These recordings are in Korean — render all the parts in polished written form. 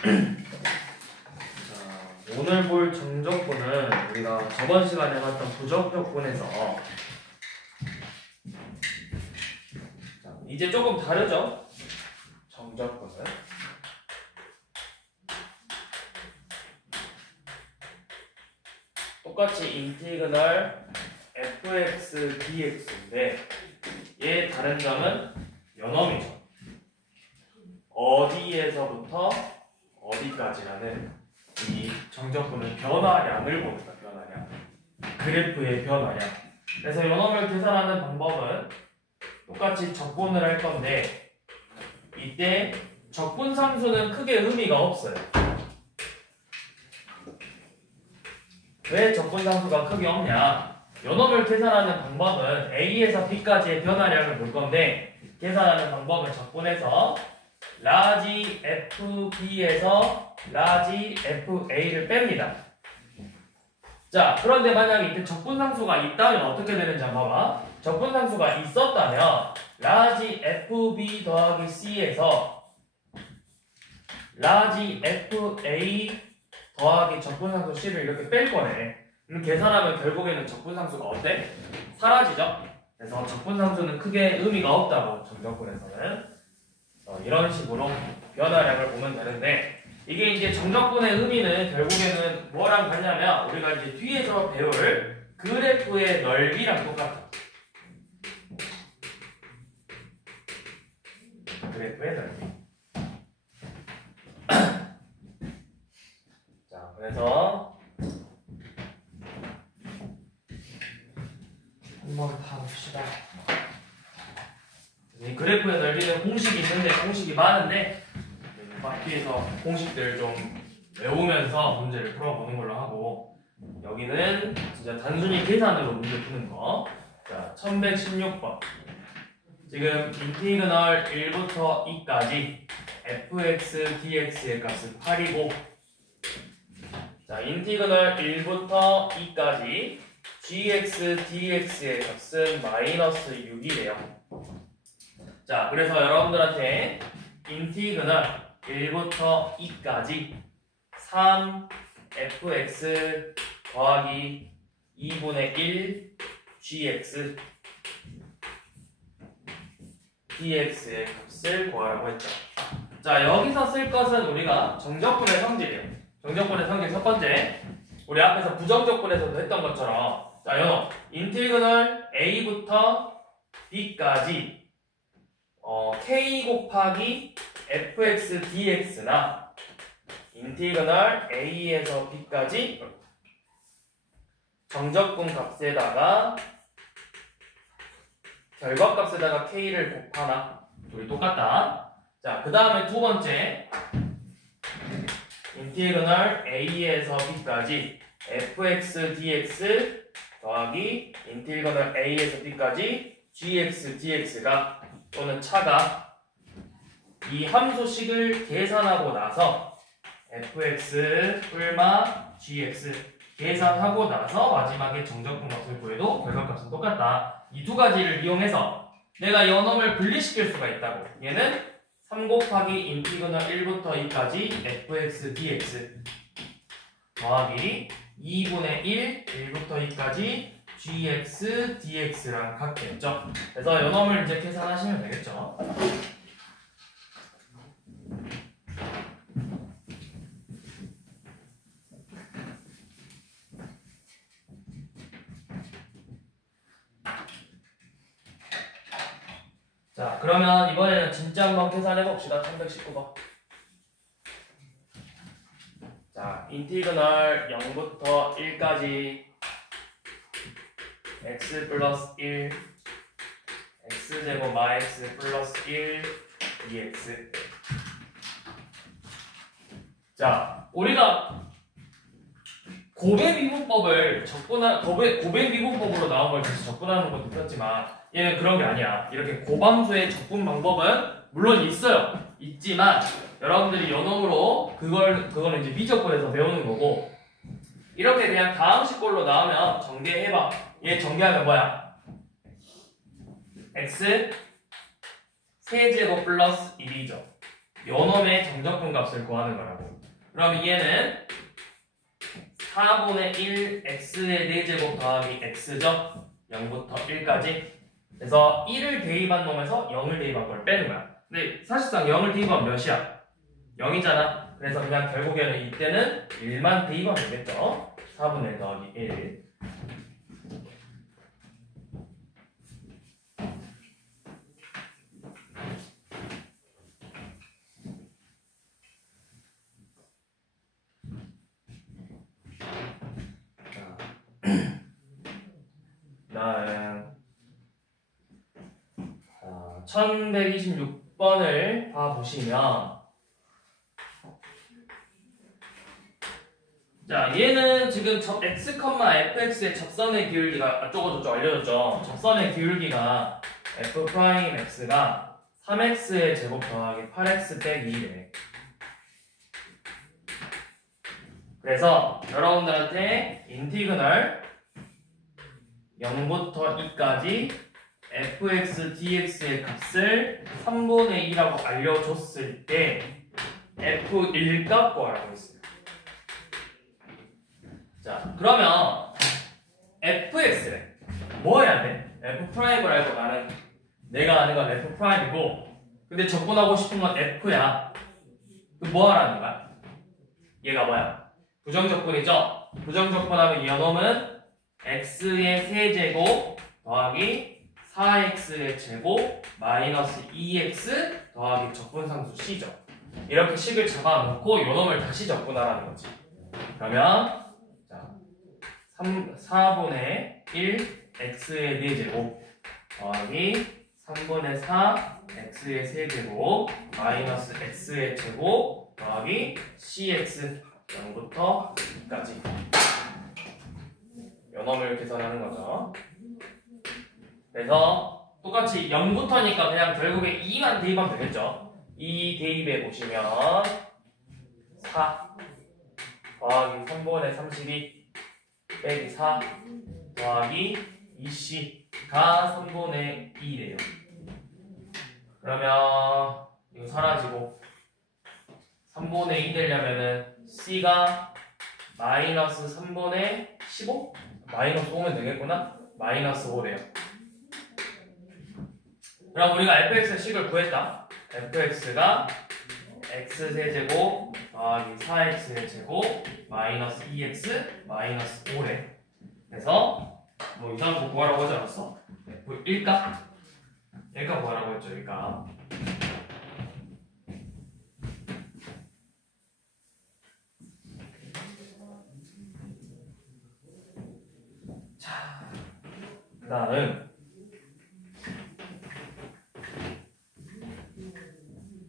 자, 오늘 볼 정적분은 우리가 저번 시간에 봤던 부정적분에서 이제 조금 다르죠? 정적분은 똑같이 인티그널 fx dx인데 얘의 다른 점은 연엄이죠. 어디에서부터 어디까지라는 이 정적분은 변화량을 봅니다. 변화량. 그래프의 변화량. 그래서 연엄을 계산하는 방법은 똑같이 적분을 할 건데 이때 적분 상수는 크게 의미가 없어요. 왜 적분 상수가 크게 없냐? 연엄을 계산하는 방법은 A에서 B까지의 변화량을 볼 건데 계산하는 방법은 적분에서 라지 FB에서 라지 FA를 뺍니다. 자, 그런데 만약에 이때 적분상수가 있다면 어떻게 되는지 한번 봐봐. 적분상수가 있었다면 라지 FB 더하기 C에서 라지 FA 더하기 적분상수 C를 이렇게 뺄 거네. 계산하면 결국에는 적분상수가 어때? 사라지죠? 그래서 적분상수는 크게 의미가 없다고 정적분에서는 이런 식으로 변화량을 보면 되는데 이게 이제 정적분의 의미는 결국에는 뭐랑 같냐면 우리가 이제 뒤에서 배울 그래프의 넓이랑 똑같아. 그래프의 넓이. 자, 그래서 한번 봐봅시다. 이 그래프의 넓이는 공식이 있는데 공식이 많은데 뒤에서 공식들 좀 외우면서 문제를 풀어보는 걸로 하고 여기는 진짜 단순히 계산으로 문제 푸는 거. 자, 1116번. 지금 인티그널 1부터 2까지 fx dx의 값은 8이고 자, 인티그널 1부터 2까지 gx dx의 값은 마이너스 6이래요. 자, 그래서 여러분들한테 인티그널 1부터 2까지 3fx 더하기 2분의 1 gx dx의 값을 구하라고 했죠. 자, 여기서 쓸 것은 우리가 정적분의 성질이에요. 정적분의 성질 첫 번째, 우리 앞에서 부정적분에서도 했던 것처럼 자, 연어 인티그널 a부터 b까지 k 곱하기 fx dx나 인티그널 a에서 b까지 정적분 값에다가 결과값에다가 k를 곱하나 둘이 똑같다. 자, 그 다음에 두 번째 인티그널 a에서 b까지 fx dx 더하기 인티그널 a에서 b까지 gx dx가 또는 차가 이 함수식을 계산하고 나서 fx 뿔마 gx 계산하고 나서 마지막에 정적분 값을 구해도 결과값은 똑같다. 이 두 가지를 이용해서 내가 연엄을 분리시킬 수가 있다고. 얘는 3 곱하기 인티그널 1부터 2까지 fx dx 더하기 2분의 1 1부터 2까지 gx dx랑 같겠죠. 그래서 연엄을 이제 계산하시면 되겠죠. 자, 그러면 이번에는 진짜 한번 계산해 봅시다. 1119번. 자, 인티그널 0부터 1까지 x 플러스 1 x제곱 마x 플러스 1 dx. 자, 우리가 고배미분법을 고배미분법으로 나온 걸 다시 적분하는 것도 폈지만 얘는 그런 게 아니야. 이렇게 고함수의 적분 방법은 물론 있어요. 있지만 여러분들이 연엄으로 그거는 이제 미적분에서 배우는 거고 이렇게 그냥 다항식꼴로 나오면 전개해봐. 얘 전개하면 뭐야? x 세제곱 플러스 1이죠. 요놈의 정적분 값을 구하는 거라고. 그럼 얘는 4분의 1 x의 4제곱 더하기 x죠? 0부터 1까지. 그래서 1을 대입한 놈에서 0을 대입한 걸 빼는 거야. 근데 사실상 0을 대입하면 몇이야? 0이잖아. 그래서 그냥 결국에는 이때는 1만 대입하면 되겠죠? 4분의 1 더하기 1. 자, 1126번을 봐보시면, 자, 얘는 지금 x, fx의 접선의 기울기가 어쩌고저쩌고 알려줬죠. 접선의 기울기가 f'x가 3x의 제곱 더하기 8x 빼기 1이래. 그래서 여러분들한테 인티그널 0부터 2까지 fx dx의 값을 3분의 2라고 알려줬을 때 f1 값 구하라고 했어요. 자, 그러면 fx래. 뭐 해야 돼? f'을 알고 나는 내가 아는 건 f'이고, 근데 접근하고 싶은 건 f야. 그럼 뭐 하라는 거야? 얘가 뭐야? 부정적분이죠? 부정적분하면 이 놈은 x의 세제곱 더하기 4x의 제곱 마이너스 2x 더하기 적분상수 c죠. 이렇게 식을 잡아놓고 이 놈을 다시 적분하라는 거지. 그러면 자, 4분의 1 x의 4제곱 더하기 3분의 4 x의 세제곱 마이너스 x의 제곱 더하기 cx 0부터 2까지 요놈을 계산하는 거죠. 그래서 똑같이 0부터니까 그냥 결국에 2만 대입하면 되겠죠. 2 대입해 보시면 4 더하기 3분의 32 빼기 4 더하기 2c가 3분의 2래요. 그러면 이거 사라지고 3분의 2 되려면은 c가 마이너스 3분의 15? 마이너스 5면 되겠구나? 마이너스 5래요. 그럼 우리가 fx의 식을 구했다. fx가 x세제곱 더하기 4x의 제곱 마이너스 2x 마이너스 5래. 그래서 뭐 이상한 거 구하라고 하지 않았어? f1값? 1값 구하라고 했죠. 1값. 자, 그 다음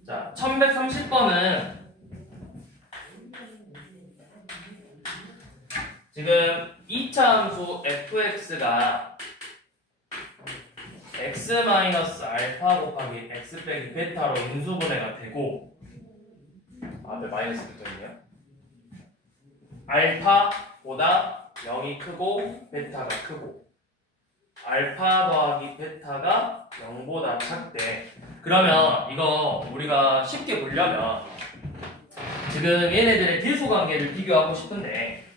자, 1130번은 지금 2차 함수 fx가 x-알파 곱하기 x 빼기 베타로 인수분해가 되고, 앞에 마이너스 붙어있네요. 알파보다 0이 크고 베타가 크고 알파 더하기 베타가 0보다 작대. 그러면 이거 우리가 쉽게 보려면 지금 얘네들의 대소관계를 비교하고 싶은데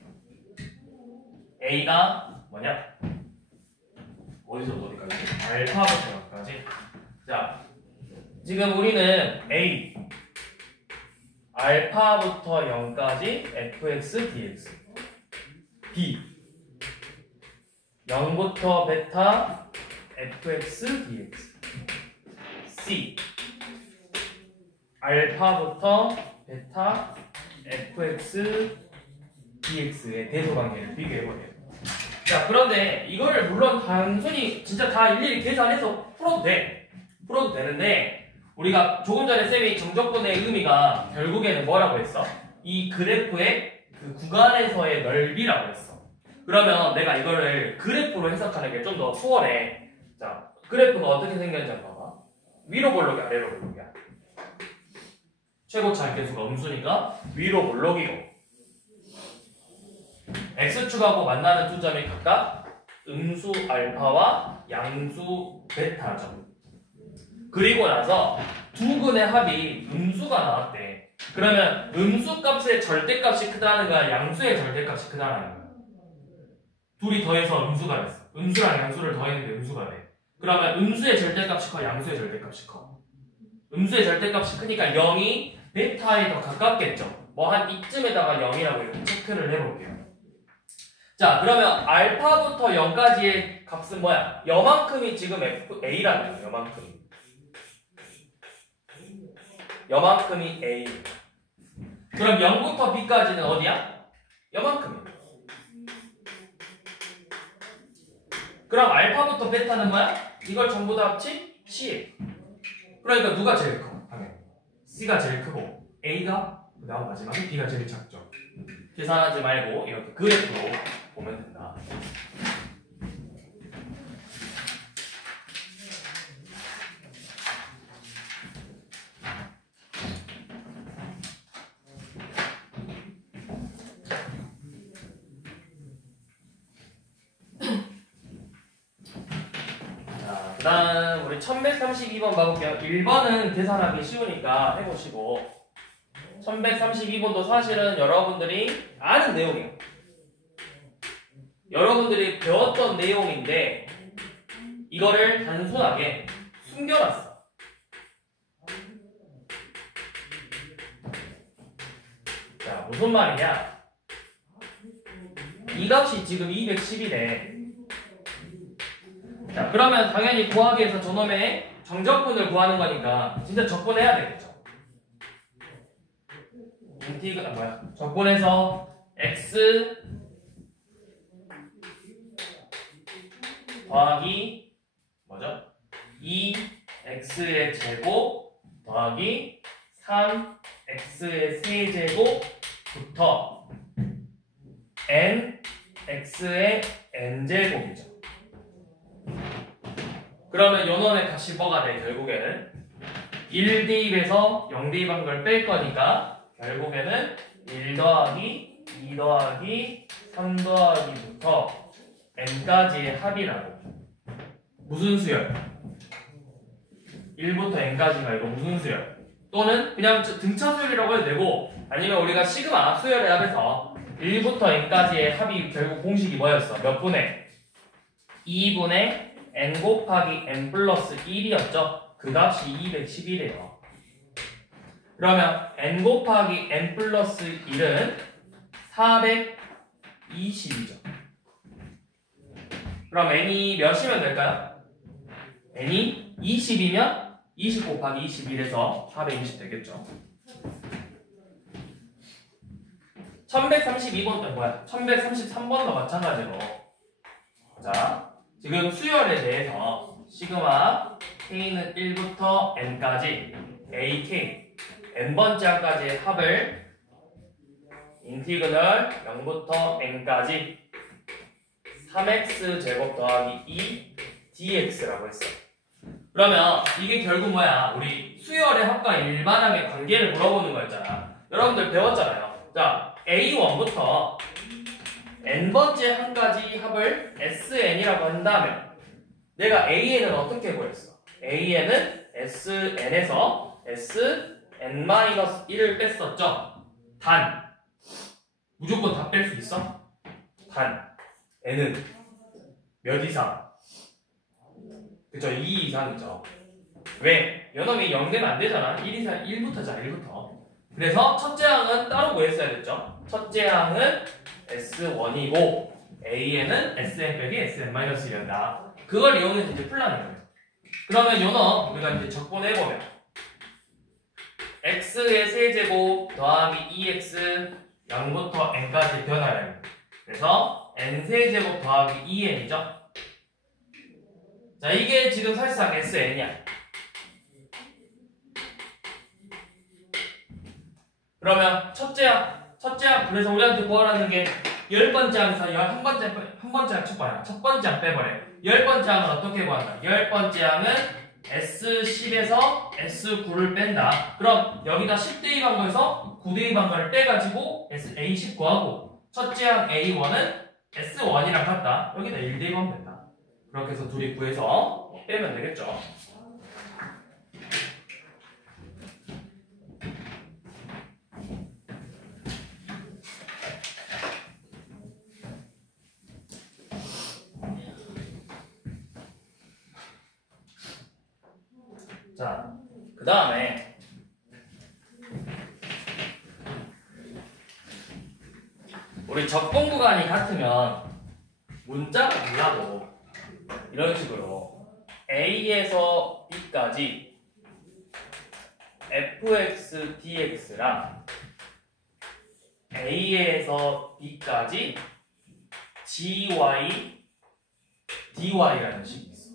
A가 뭐냐? 어디서부터 어디까지? 알파부터 여기까지. 자, 지금 우리는 A 알파부터 0까지 fx dx, B 0부터 베타 fx dx, C 알파부터 베타 fx dx의 대소관계를 비교해보래요. 자, 그런데 이거를 물론 단순히 진짜 다 일일이 계산해서 풀어도 돼. 풀어도 되는데 우리가 조금 전에 쌤이 정적분의 의미가 결국에는 뭐라고 했어? 이 그래프의 그 구간에서의 넓이라고 했어. 그러면 내가 이거를 그래프로 해석하는 게 좀 더 수월해. 자, 그래프가 어떻게 생겼는지 한번 봐봐. 위로 볼록이 아래로 볼록이야. 최고차 함계수가 음수니까 위로 볼록이고, x축하고 만나는 두 점이 각각 음수 알파와 양수 베타죠. 그리고 나서 두 근의 합이 음수가 나왔대. 그러면 음수 값의 절대값이 크다는 거야? 양수의 절대값이 크다는 거야? 둘이 더해서 음수가 됐어. 음수랑 양수를 더했는데 음수가 돼. 그러면 음수의 절대값이 커? 양수의 절대값이 커? 음수의 절대값이 크니까 0이 베타에 더 가깝겠죠. 뭐 한 이쯤에다가 0이라고 이렇게 체크를 해볼게요. 자, 그러면 알파부터 0까지의 값은 뭐야? 여만큼이 지금 A라는 거예요. 여만큼이. 여만큼이 A. 그럼 0부터 B까지는 어디야? 여만큼이야. 그럼 알파부터 베타는 뭐야? 이걸 전부 다 합치 C. 그러니까 누가 제일 커? 당연히 C가 제일 크고 A가 그 다음 마지막에 B가 제일 작죠. 계산하지 말고 이렇게 그래프로 보면 된다. 자, 그 다음 우리 1132번 봐볼게요. 1번은 계산하기 쉬우니까 해보시고 1132번도 사실은 여러분들이 아는 내용이에요. 여러분들이 배웠던 내용인데 이거를 단순하게 숨겨놨어. 자, 무슨 말이냐? 이 값이 지금 210이래. 자, 그러면 당연히 구하기에서 저놈의 정적분을 구하는 거니까 진짜 적분해야 되겠죠. 인티그가 뭐야? 적분해서 x 더하기 뭐죠? 2x의 제곱 더하기 3x의 세제곱부터 nx의 n제곱이죠. 그러면 요놈의 값이 뭐가 돼? 결국에는 1 대입에서 0 대입한 걸 뺄 거니까 결국에는 1 더하기 2 더하기 3 더하기부터 n까지의 합이라고. 무슨 수열? 1부터 n까지가 이거 무슨 수열? 또는 그냥 등차 수열이라고 해도 되고 아니면 우리가 시그마 수열의 합에서 1부터 n까지의 합이 결국 공식이 뭐였어? 몇 분의? 2분의 n 곱하기 n 플러스 1이었죠? 그 값이 211이에요. 그러면 n 곱하기 n 플러스 1은 420이죠. 그럼 n이 몇이면 될까요? n이 20이면 20 곱하기 21에서 420 되겠죠. 1132번도 뭐야? 1133번도 마찬가지로 자, 지금 수열에 대해서 시그마 k는 1부터 n까지 ak n번째 항까지의 합을 인티그널 0부터 n까지 3x 제곱 더하기 2 dx라고 했어. 그러면 이게 결국 뭐야? 우리 수열의 합과 일반항의 관계를 물어보는 거였잖아. 여러분들 배웠잖아요. 자, a1부터 n번째 항까지 합을 sn이라고 한다면 내가 an은 어떻게 구했어? an은 sn에서 sn-1을 뺐었죠? 단 무조건 다 뺄 수 있어? 단 n은 몇 이상? 그쵸? 2 이상이죠. 왜? 요놈이 0 되면 안 되잖아. 1 이상 1부터잖아. 1부터. 그래서 첫째 항은 따로 구했어야 됐죠. 첫째 항은 S1이고 AN은 SN 빼기 SN-1이었다. 그걸 이용해서 이제 풀라는 거예요. 그러면 요놈 우리가 이제 적분해보면 x의 세제곱 더하기 2x 0부터 n까지 변화를 그래서 n 세제곱 더하기 2n이죠. 자, 이게 지금 사실상 SN이야. 그러면 첫째 항, 그래서 우리한테 구하라는 게 10번째 항에서 11번째 항 빼버려. 10번째 항은 어떻게 구한다? 10번째 항은 S10에서 S9를 뺀다. 그럼 여기다 10 대입한 거에서 9 대입한 거를 빼가지고 A10 구하고 첫째 항 A1은 S1이랑 같다. 여기다 1 대입하면 된다. 그렇게 해서 둘이 구해서 빼면 되겠죠. 자, 그 다음에 우리 적분 구간이 같으면 문자가 달라도 이런 식으로 A에서 B까지 fx dx랑 A에서 B까지 gy dy라는 식이 있어.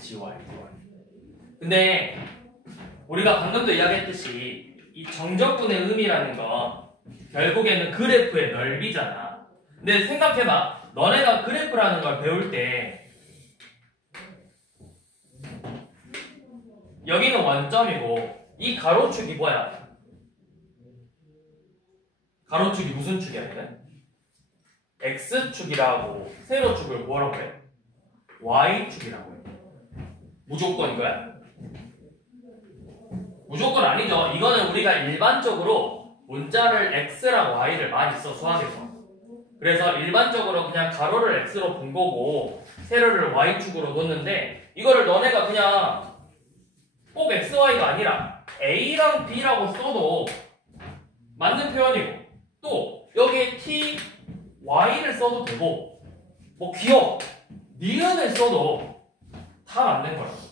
gy dy. 근데 우리가 방금도 이야기했듯이 이 정적분의 의미라는 건 결국에는 그래프의 넓이잖아. 근데 생각해봐. 너네가 그래프라는 걸 배울 때 여기는 원점이고 이 가로축이 뭐야? 가로축이 무슨 축이야? 얘는? X축이라고 세로축을 뭐라고 해? Y축이라고 해. 무조건 이거야? 무조건 아니죠. 이거는 우리가 일반적으로 문자를 X랑 Y를 많이 써, 수학에서. 그래서 일반적으로 그냥 가로를 X로 본 거고 세로를 Y축으로 뒀는데 이거를 너네가 그냥 꼭 X, Y가 아니라 A랑 B라고 써도 맞는 표현이고 또 여기에 T, Y를 써도 되고 뭐 기억, 니은을 써도 다 맞는 거야.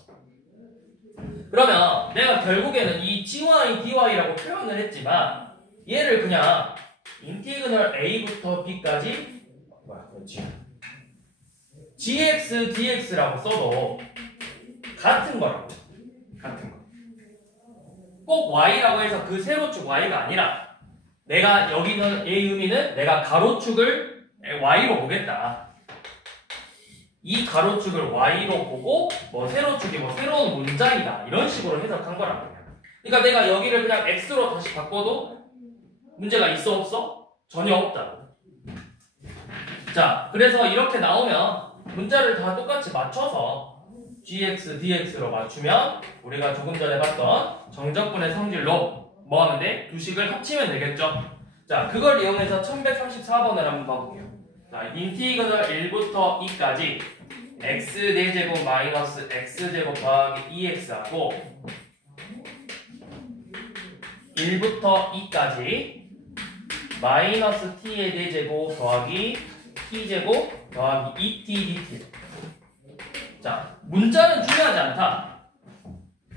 그러면 내가 결국에는 이 gy, dy라고 표현을 했지만 얘를 그냥 인티그널 a부터 b까지 gx, dx라고 써도 같은 거라고. 같은 거. 꼭 y라고 해서 그 세로축 y가 아니라 내가 여기는 얘의 의미는 내가 가로축을 y로 보겠다. 이 가로축을 y로 보고 뭐 세로축이 뭐 새로운 문장이다 이런 식으로 해석한 거란 말이야. 그러니까 내가 여기를 그냥 x로 다시 바꿔도 문제가 있어 없어? 전혀 없다고. 자, 그래서 이렇게 나오면 문자를 다 똑같이 맞춰서 gx, dx로 맞추면 우리가 조금 전에 봤던 정적분의 성질로 뭐 하면 돼? 두 식을 합치면 되겠죠? 자, 그걸 이용해서 1134번을 한번 봐볼게요. 자, 인티그널 1부터 2까지 x4제곱 마이너스 x제곱 더하기 2x하고 1부터 2까지 마이너스 t의 4제곱 더하기 t제곱 더하기 2t dt. 자, 문자는 중요하지 않다.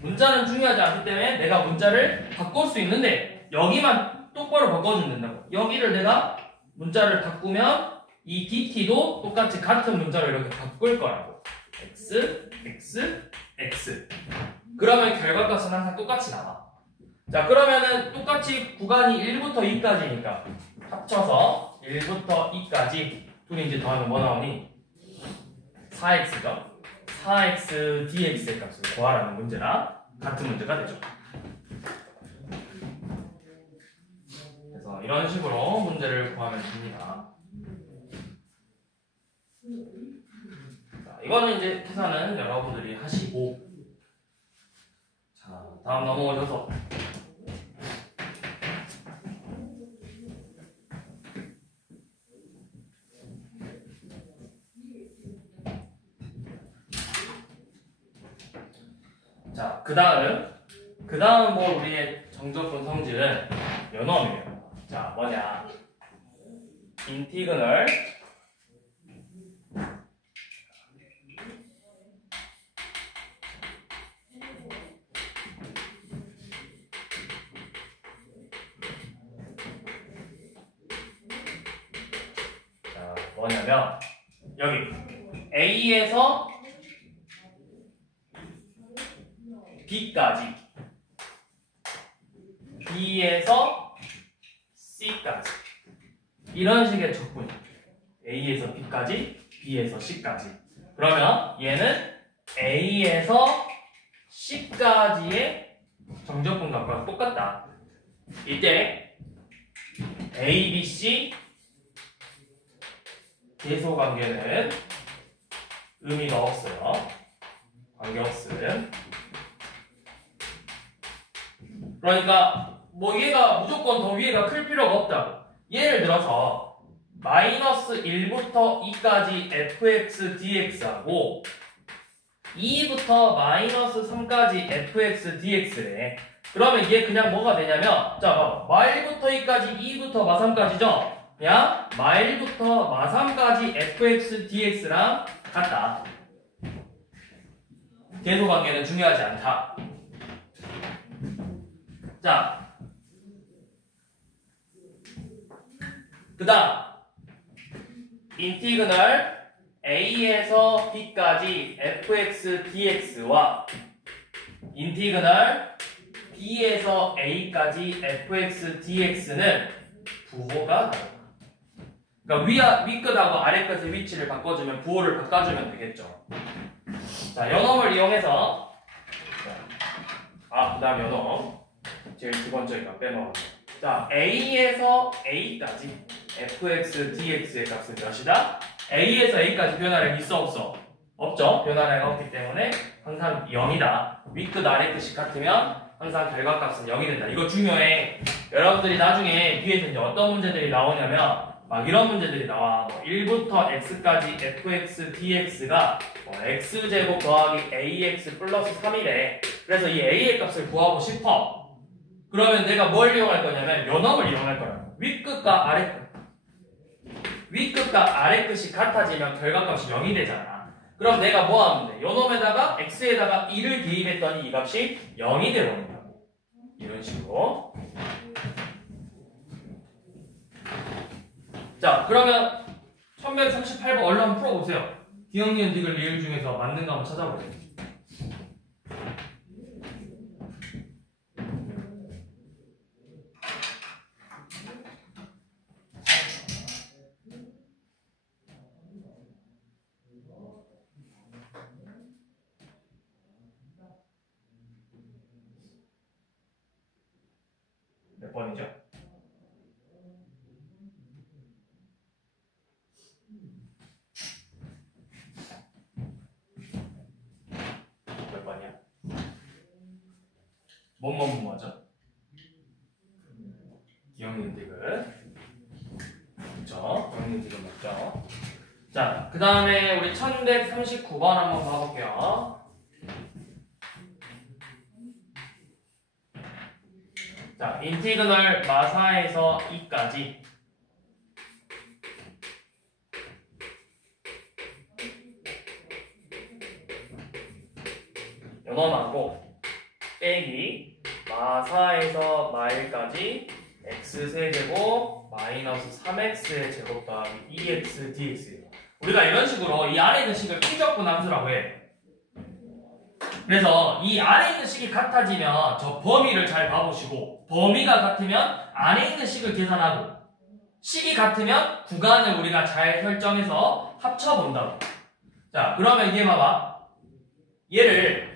문자는 중요하지 않기 때문에 내가 문자를 바꿀 수 있는데 여기만 똑바로 바꿔주면 된다고. 여기를 내가 문자를 바꾸면 이 dt도 똑같이 같은 문자로 이렇게 바꿀 거라고. x, x, x. 그러면 결과값은 항상 똑같이 나와. 자, 그러면은 똑같이 구간이 1부터 2까지니까 합쳐서 1부터 2까지 둘이 이제 더하면 뭐 나오니? 4x죠. 4x dx의 값을 구하라는 문제랑 같은 문제가 되죠. 그래서 이런 식으로 문제를 구하면 됩니다. 자, 이거는 이제 계산은 여러분들이 하시고, 자, 다음 넘어오셔서 자, 그 다음 뭐 우리의 정적분 성질은 요놈이에요. 자, 뭐냐? 인티그널 자, 뭐냐면 여기 A에서 B까지, B에서 C까지 이런 식의 적분이 A에서 B까지, B에서 C까지. 그러면 얘는 A에서 C까지의 정적분 값과 똑같다. 이때 A, B, C 계소관계는 의미가 없어요. 관계없음. 그러니까 뭐 얘가 무조건 더 위에가 클 필요가 없다고. 예를 들어서 마이너스 1부터 2까지 fx dx하고 2부터 마이너스 3까지 fx dx래. 그러면 이게 그냥 뭐가 되냐면, 자, 마일부터 2까지 2부터 마3까지죠? 그냥 마일부터 마3까지 fx dx랑 같다. 계도 관계는 중요하지 않다. 자, 그 다음 인티그널 a에서 b까지 fx dx와 인티그널 b에서 a까지 fx dx는 부호가 다르다. 그러니까 위끝하고 아래끝의 위치를 바꿔주면 부호를 바꿔주면 되겠죠. 자, 연엄을 이용해서 그 다음 연엄 제일 기본적인 거 빼먹었네. 자, a에서 a까지 fx dx의 값은 몇이다? a에서 a까지 변화량이 있어 없어? 없죠. 변화량이 없기 때문에 항상 0이다. 위끝 아래끝이 같으면 항상 결과값은 0이 된다. 이거 중요해. 여러분들이 나중에 뒤에서 이제 어떤 문제들이 나오냐면 막 이런 문제들이 나와. 1부터 x까지 fx dx가 x제곱 더하기 ax 플러스 3이래. 그래서 이 a의 값을 구하고 싶어. 그러면 내가 뭘 이용할 거냐면 연엄을 이용할 거야. 윗끝과 아래끝. 윗끝과 아래끝이 같아지면 결과값이 0이 되잖아. 그럼 내가 뭐 하면 돼? 연엄에다가 x에다가 2를 대입했더니 이 값이 0이 되어버린다고. 이런 식으로. 자, 그러면 1138번 얼른 한번 풀어보세요. 기억니은 디귿 리을 중에서 맞는 거 한번 찾아보세요. 몇 번이죠? 몇 번이야? 뭐죠? 기억니은 디귿. 그렇죠? 기억니은 디귿 맞죠? 자, 그 다음에 우리 1139번 한번 봐볼게요. 자, 인티그널 마4에서 2까지 연엄하고 빼기 마4에서 마1까지 x세제곱 마이너스 3x의 제곱 더하기 2x dx예요. 우리가 이런 식으로 이 아래 있는 식을 피적분 함수라고 해. 그래서 이 아래 있는 식이 같아지면 저 범위를 잘 봐보시고, 범위가 같으면 안에 있는 식을 계산하고, 식이 같으면 구간을 우리가 잘 설정해서 합쳐본다고. 자, 그러면 얘 봐봐. 얘를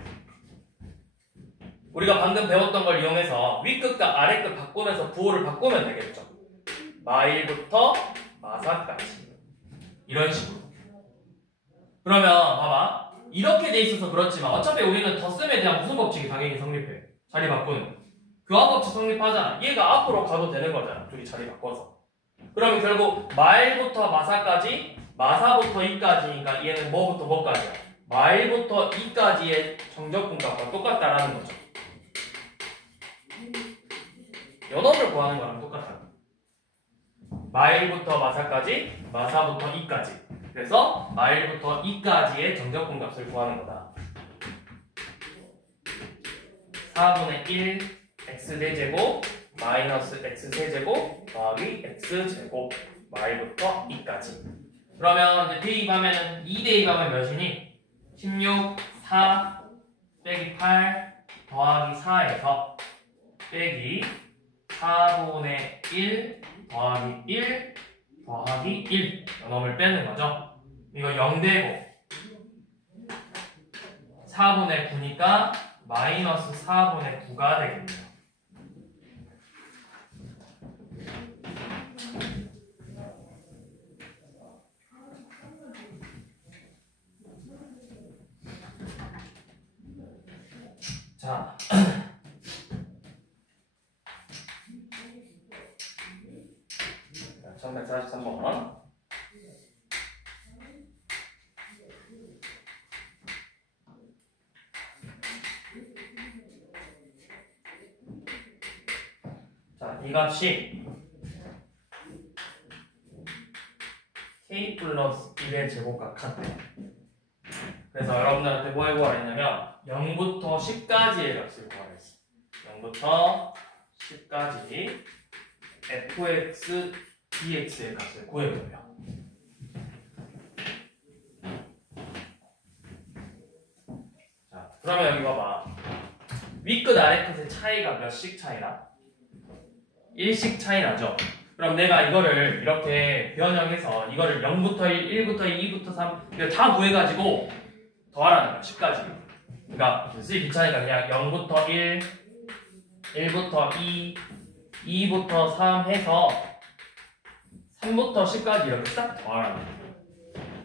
우리가 방금 배웠던 걸 이용해서 윗끝과 아래끝 바꾸면서 부호를 바꾸면 되겠죠. 마1부터 마4까지 이런 식으로. 그러면 봐봐. 이렇게 돼 있어서 그렇지만 어차피 우리는 덧셈에 대한 무슨 법칙이 당연히 성립해. 자리 바꾸는 교환 법칙 성립하잖아. 얘가 앞으로 가도 되는 거잖아. 둘이 자리 바꿔서. 그러면 결국 마1부터 마4까지, 마4부터 2까지니까 얘는 뭐부터 뭐까지야? 마1부터 2까지의 정적분값과 똑같다라는 거죠. 연엄을 구하는 거랑 똑같아. 마1부터 마4까지, 마4부터 2까지. 그래서 마1부터 2까지의 정적분 값을 구하는 거다. 4분의 1 x제곱 마이너스 x세제곱 더하기 x제곱 마1부터 2까지. 그러면 이제 대입하면은 2 대입하면 몇이니? 16, 4 빼기 8 더하기 4에서 빼기 4분의 1 더하기 1 더하기 1 연엄을 빼는 거죠. 이거 0되고 4분의 9니까 마이너스 4분의 9가 되겠네요. 자, 1143번. 자, 이 값이 k 플러스 1의 제곱과 같대. 그래서 여러분들한테 뭐 해보라 했냐면 0부터 10까지의 값을 구하라 했어. 0부터 10까지 fx dx의 값을 구해보래요. 자, 그러면 여기 봐봐. 윗끝 아래끝의 차이가 몇씩 차이나? 1씩 차이 나죠? 그럼 내가 이거를 이렇게 변형해서 이거를 0부터 1, 1부터 2, 2부터 3 이거 다 구해가지고 더하라는 거야. 10까지. 그러니까 쓰기 귀찮으니까 그냥 0부터 1, 1부터 2, 2부터 3 해서 3부터 10까지 이렇게 싹 더하라는 거야.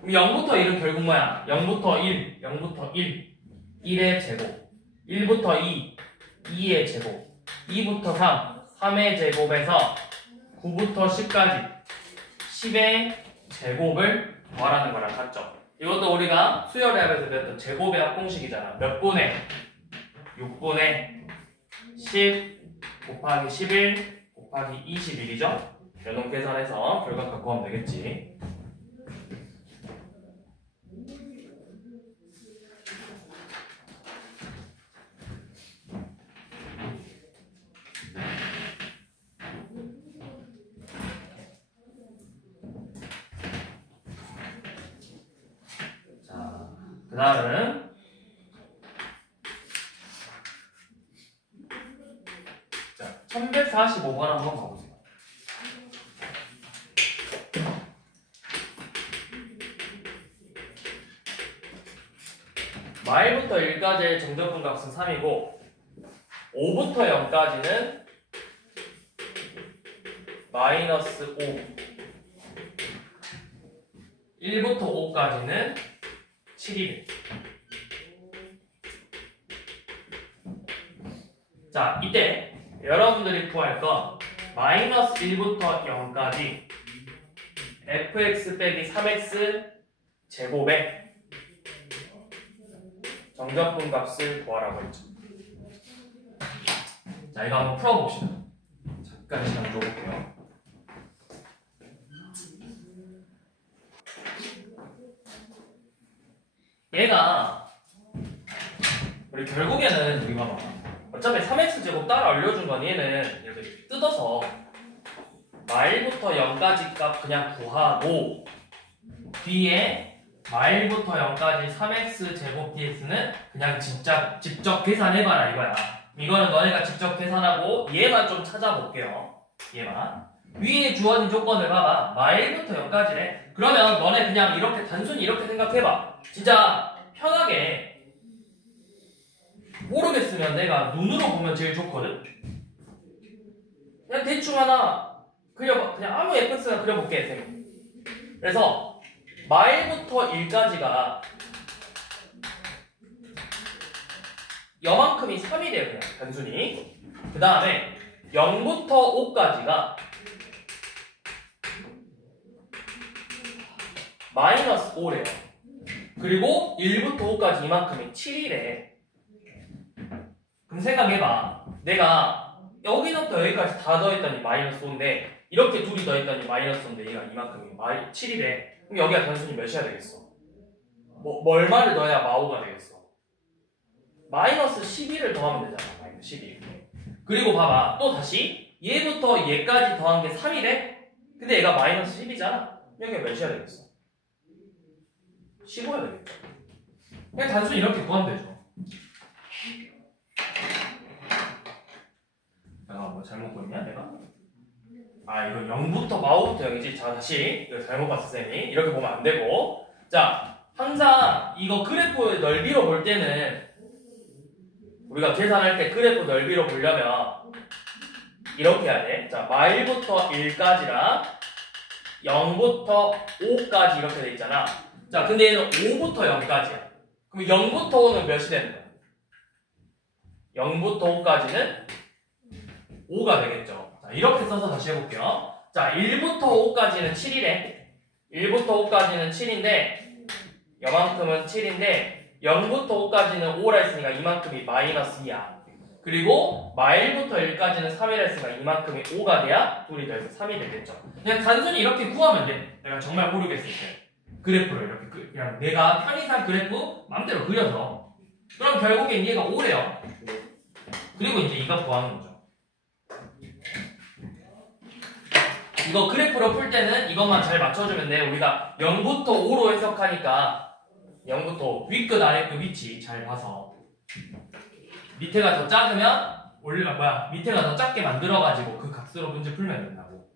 그럼 0부터 1은 결국 뭐야? 0부터 1, 0부터 1, 1의 제곱 1부터 2, 2의 제곱 2부터 3, 3의 제곱에서 9부터 10까지 10의 제곱을 더하라는 거랑 같죠. 이것도 우리가 수열합에서 배웠던 제곱의 합공식이잖아. 몇 분의? 6분의 10 곱하기 11 곱하기 21이죠. 연동 계산해서 결과 갖고 하면 되겠지. 그 다음은 자 1145번 한번 가보세요. 마일부터 1까지의 정적분 값은 3이고 5부터 0까지는 마이너스 5 1부터 5까지는 7이래. 자, 이때 여러분들이 구할 건 마이너스 1부터 0까지 fx 빼기 3x 제곱의 정적분 값을 구하라고 했죠. 자, 이거 한번 풀어봅시다. 잠깐 시간 줘볼게요. 얘가 우리 결국에는 우리 봐봐. 어차피 3x제곱 따라 알려준 건 얘는 이렇게 뜯어서 마일부터 0까지 값 그냥 구하고 뒤에 마일부터 0까지 3x제곱 dx는 그냥 직접 계산해봐라 이거야. 이거는 너네가 직접 계산하고 얘만 좀 찾아볼게요. 얘만. 위에 주어진 조건을 봐봐. 마일부터 0까지래. 그러면 너네 그냥 이렇게 단순히 이렇게 생각해봐. 진짜 편하게 모르겠으면 내가 눈으로 보면 제일 좋거든. 그냥 대충 하나 그려봐. 그냥 아무 fx나 그려볼게. 쌤. 그래서 마일부터 1까지가 여만큼이 3이 돼요. 그냥 단순히. 그 다음에 0부터 5까지가 마이너스 5래요. 그리고 1부터 5까지 이만큼이 7이래. 그럼 생각해봐. 내가 여기부터 여기까지 다 더했더니 마이너스 5인데 이렇게 둘이 더했더니 마이너스 5인데 얘가 이만큼이 7이래. 그럼 여기가 단순히 몇이야 되겠어? 얼마를 넣어야 마오가 되겠어? 마이너스 12를 더하면 되잖아. 마이너스 12. 그리고 봐봐. 또 다시 얘부터 얘까지 더한 게 3이래? 근데 얘가 마이너스 10이잖아. 여기가 몇이야 되겠어? 15야 되겠죠. 그냥 단순히 이렇게 구하면 되죠. 내가 뭐 잘못 보이냐 내가? 아 이거 0부터 마오부터 0이지. 자 다시 이거 잘못 봤어 쌤이. 이렇게 보면 안 되고. 자 항상 이거 그래프의 넓이로 볼 때는 우리가 계산할 때 그래프 넓이로 보려면 이렇게 해야 돼. 자 마일부터 1까지랑 0부터 5까지 이렇게 돼 있잖아. 자 근데 얘는 5부터 0까지야. 그럼 0부터 5는 몇이 되는 거야? 0부터 5까지는 5가 되겠죠. 자, 이렇게 써서 다시 해볼게요. 자 1부터 5까지는 7이래. 1부터 5까지는 7인데 요만큼은 7인데 0부터 5까지는 5라 했으니까 이만큼이 마이너스 2야. 그리고 마일부터 1까지는 3이랬으니까 이만큼이 5가 돼야 둘이 더해서 3이 되겠죠. 그냥 단순히 이렇게 구하면 돼. 내가 정말 모르겠을 때 그래프를 이렇게 그냥 내가 편의상 그래프 맘대로 그려서 그럼 결국엔 얘가 5래요. 그리고 이제 이거 구하는 거죠. 이거 그래프로 풀 때는 이것만 잘 맞춰주면 돼. 우리가 0부터 5로 해석하니까 0부터 5, 윗끝 아래끝 위치 잘 봐서 밑에가 더 작으면 밑에가 더 작게 만들어가지고 그 값으로 문제 풀면 된다고.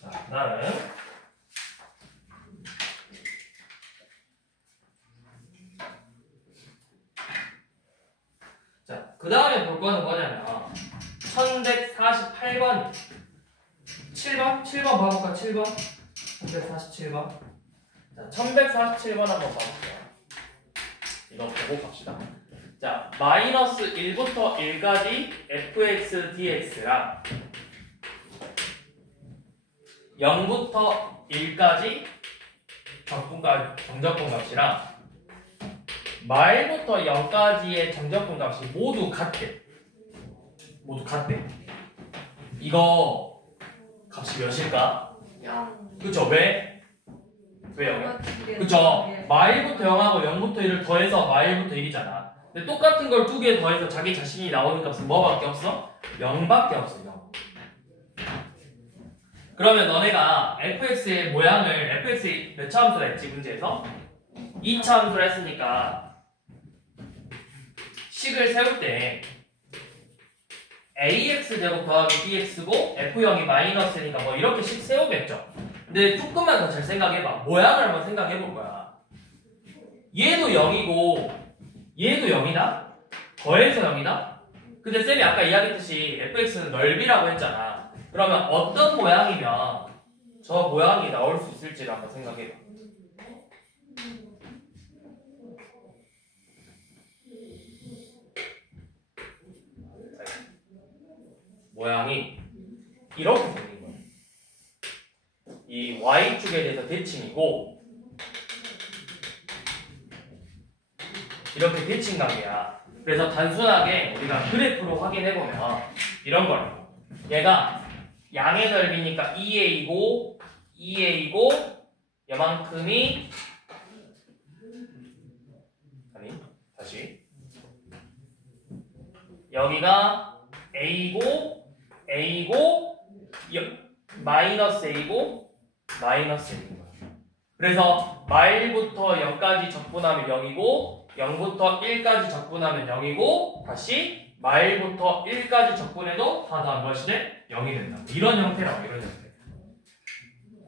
자, 그다음은 그 다음에 볼 거는 뭐냐면 1148번 7번? 7번 봐볼까? 7번? 1147번. 자, 1147번 한번 봐볼게요. 이거 보고 갑시다. 자, 마이너스 1부터 1까지 fx dx랑 0부터 1까지 정적분 값이랑 마일부터 0까지의 정적분 값이 모두 같대. 이거 값이 몇일까? 0. 그쵸? 왜 0이야? 그쵸? 마일부터 0하고 0부터 1을 더해서 마일부터 1이잖아. 근데 똑같은 걸 두 개 더해서 자기 자신이 나오는 값은 뭐밖에 없어? 0밖에 없어. 0. 그러면 너네가 fx의 모양을 fx의 몇 차함수라 했지 문제에서? 2차함수라 했으니까 식을 세울 때 ax 제곱 더하기 bx고 f0이 마이너스니까 뭐 이렇게 식 세우겠죠. 근데 조금만 더 잘 생각해봐. 모양을 한번 생각해볼 거야. 얘도 0이고 얘도 0이다? 더해서 0이다? 근데 쌤이 아까 이야기했듯이 fx는 넓이라고 했잖아. 그러면 어떤 모양이면 저 모양이 나올 수 있을지를 한번 생각해봐. 모양이 이렇게 생긴 거예요. 이 y축에 대해서 대칭이고 이렇게 대칭각이야. 그래서 단순하게 우리가 그래프로 확인해보면 이런 거예요. 얘가 양의 넓이니까 2a이고 2a이고 요만큼이 다시 여기가 a고 마이너스 a고 마이너스 a인 거야. 그래서 마일부터 0까지 적분하면 0이고 0부터 1까지 적분하면 0이고 다시 마일부터 1까지 적분해도 다 더한 것이 돼? 0이 된다. 이런 형태라고.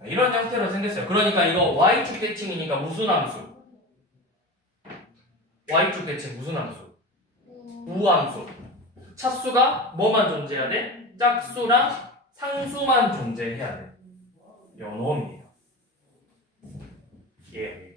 이런 형태로 생겼어요. 그러니까 이거 y축 대칭이니까 무슨 함수? y축 대칭 무슨 함수? 우함수. 차수가 뭐만 존재해야 돼? 짝수랑 상수만 존재해야 돼. 요놈이에요. 예.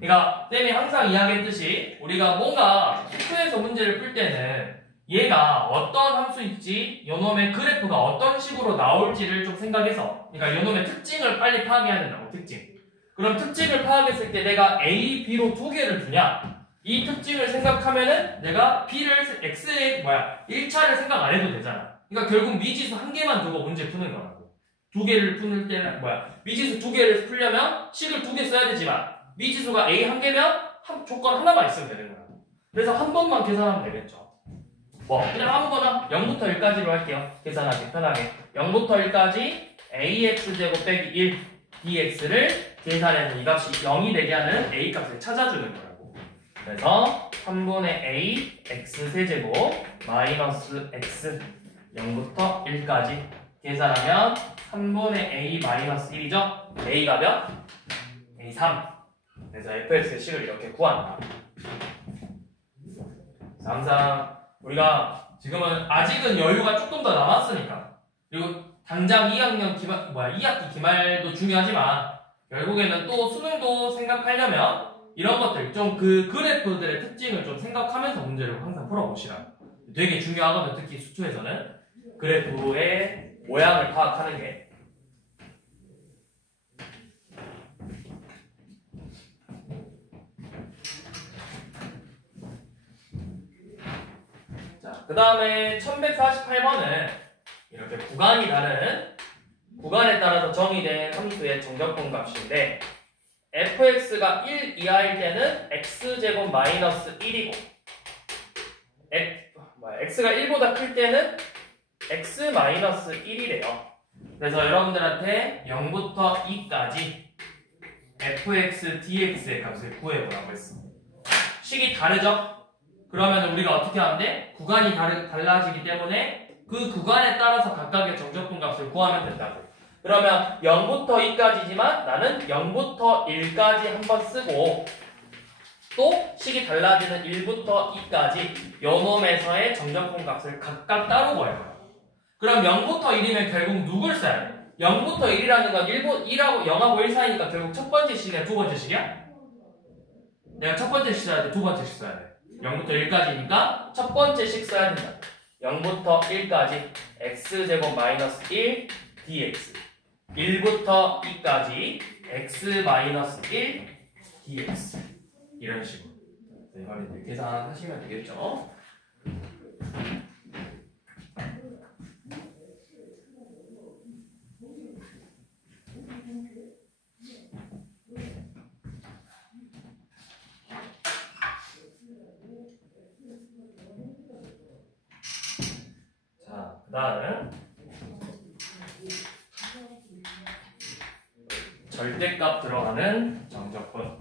그러니까 쌤이 항상 이야기했듯이 우리가 뭔가 수에서 문제를 풀 때는 얘가 어떤 함수일지 요놈의 그래프가 어떤 식으로 나올지를 좀 생각해서 그러니까 요놈의 특징을 빨리 파악해야 된다고. 특징. 그럼 특징을 파악했을 때 내가 A, B로 두 개를 두냐? 이 특징을 생각하면은 내가 B를 X의 1차를 생각 안 해도 되잖아. 그러니까 결국 미지수 한 개만 두고 문제 푸는 거라고. 두 개를 푸는 때는 미지수 두 개를 풀려면 식을 두 개 써야 되지만 미지수가 A 한 개면 조건 하나만 있으면 되는 거야. 그래서 한 번만 계산하면 되겠죠. 그냥 아무거나 0부터 1까지로 할게요. 계산하기 편하게. 0부터 1까지 ax제곱 빼기 1 dx를 계산해서 이 값이 0이 되게 하는 a 값을 찾아주는 거라고. 그래서 3분의 a x세제곱 마이너스 x 0부터 1까지 계산하면 3분의 a 마이너스 1이죠. a가 몇? a 3. 그래서 fx의 식을 이렇게 구한다. 항상 우리가 지금은 아직은 여유가 조금 더 남았으니까 그리고 당장 2학기 기말도 중요하지만 결국에는 또 수능도 생각하려면 이런 것들 좀 그 그래프들의 특징을 좀 생각하면서 문제를 항상 풀어보시라. 되게 중요하거든. 특히 수투에서는 그래프의 모양을 파악하는 게. 자, 그 다음에 1148번은 이렇게 구간이 다른 구간에 따라서 정의된 함수의 정적분 값인데 fx가 1 이하일 때는 x제곱 마이너스 1이고 x가 1보다 클 때는 x 마이너스 1이래요. 그래서 여러분들한테 0부터 2까지 fx, dx의 값을 구해보라고 했어. 식이 다르죠? 그러면 우리가 어떻게 하는데? 구간이 달라지기 때문에 그 구간에 따라서 각각의 정적분 값을 구하면 된다고. 그러면 0부터 2까지지만 나는 0부터 1까지 한번 쓰고 또 식이 달라지는 1부터 2까지 요 놈에서의 정적분 값을 각각 따로 구할 거야. 그럼 0부터 1이면 결국 누굴 써야 돼? 0부터 1이라는 건 1하고 0하고 1 사이니까 결국 첫 번째 식이야, 두 번째 식이야? 내가 첫 번째 식 써야 돼, 두 번째 식 써야 돼. 0부터 1까지니까 첫 번째 식 써야 된다. 0부터 1까지 x제곱 마이너스 1 dx 1부터 2까지 x 마이너스 1 dx 이런 식으로 이거를 계산하시면 되겠죠. 자, 그 다음은 절대값 들어가는 정적분.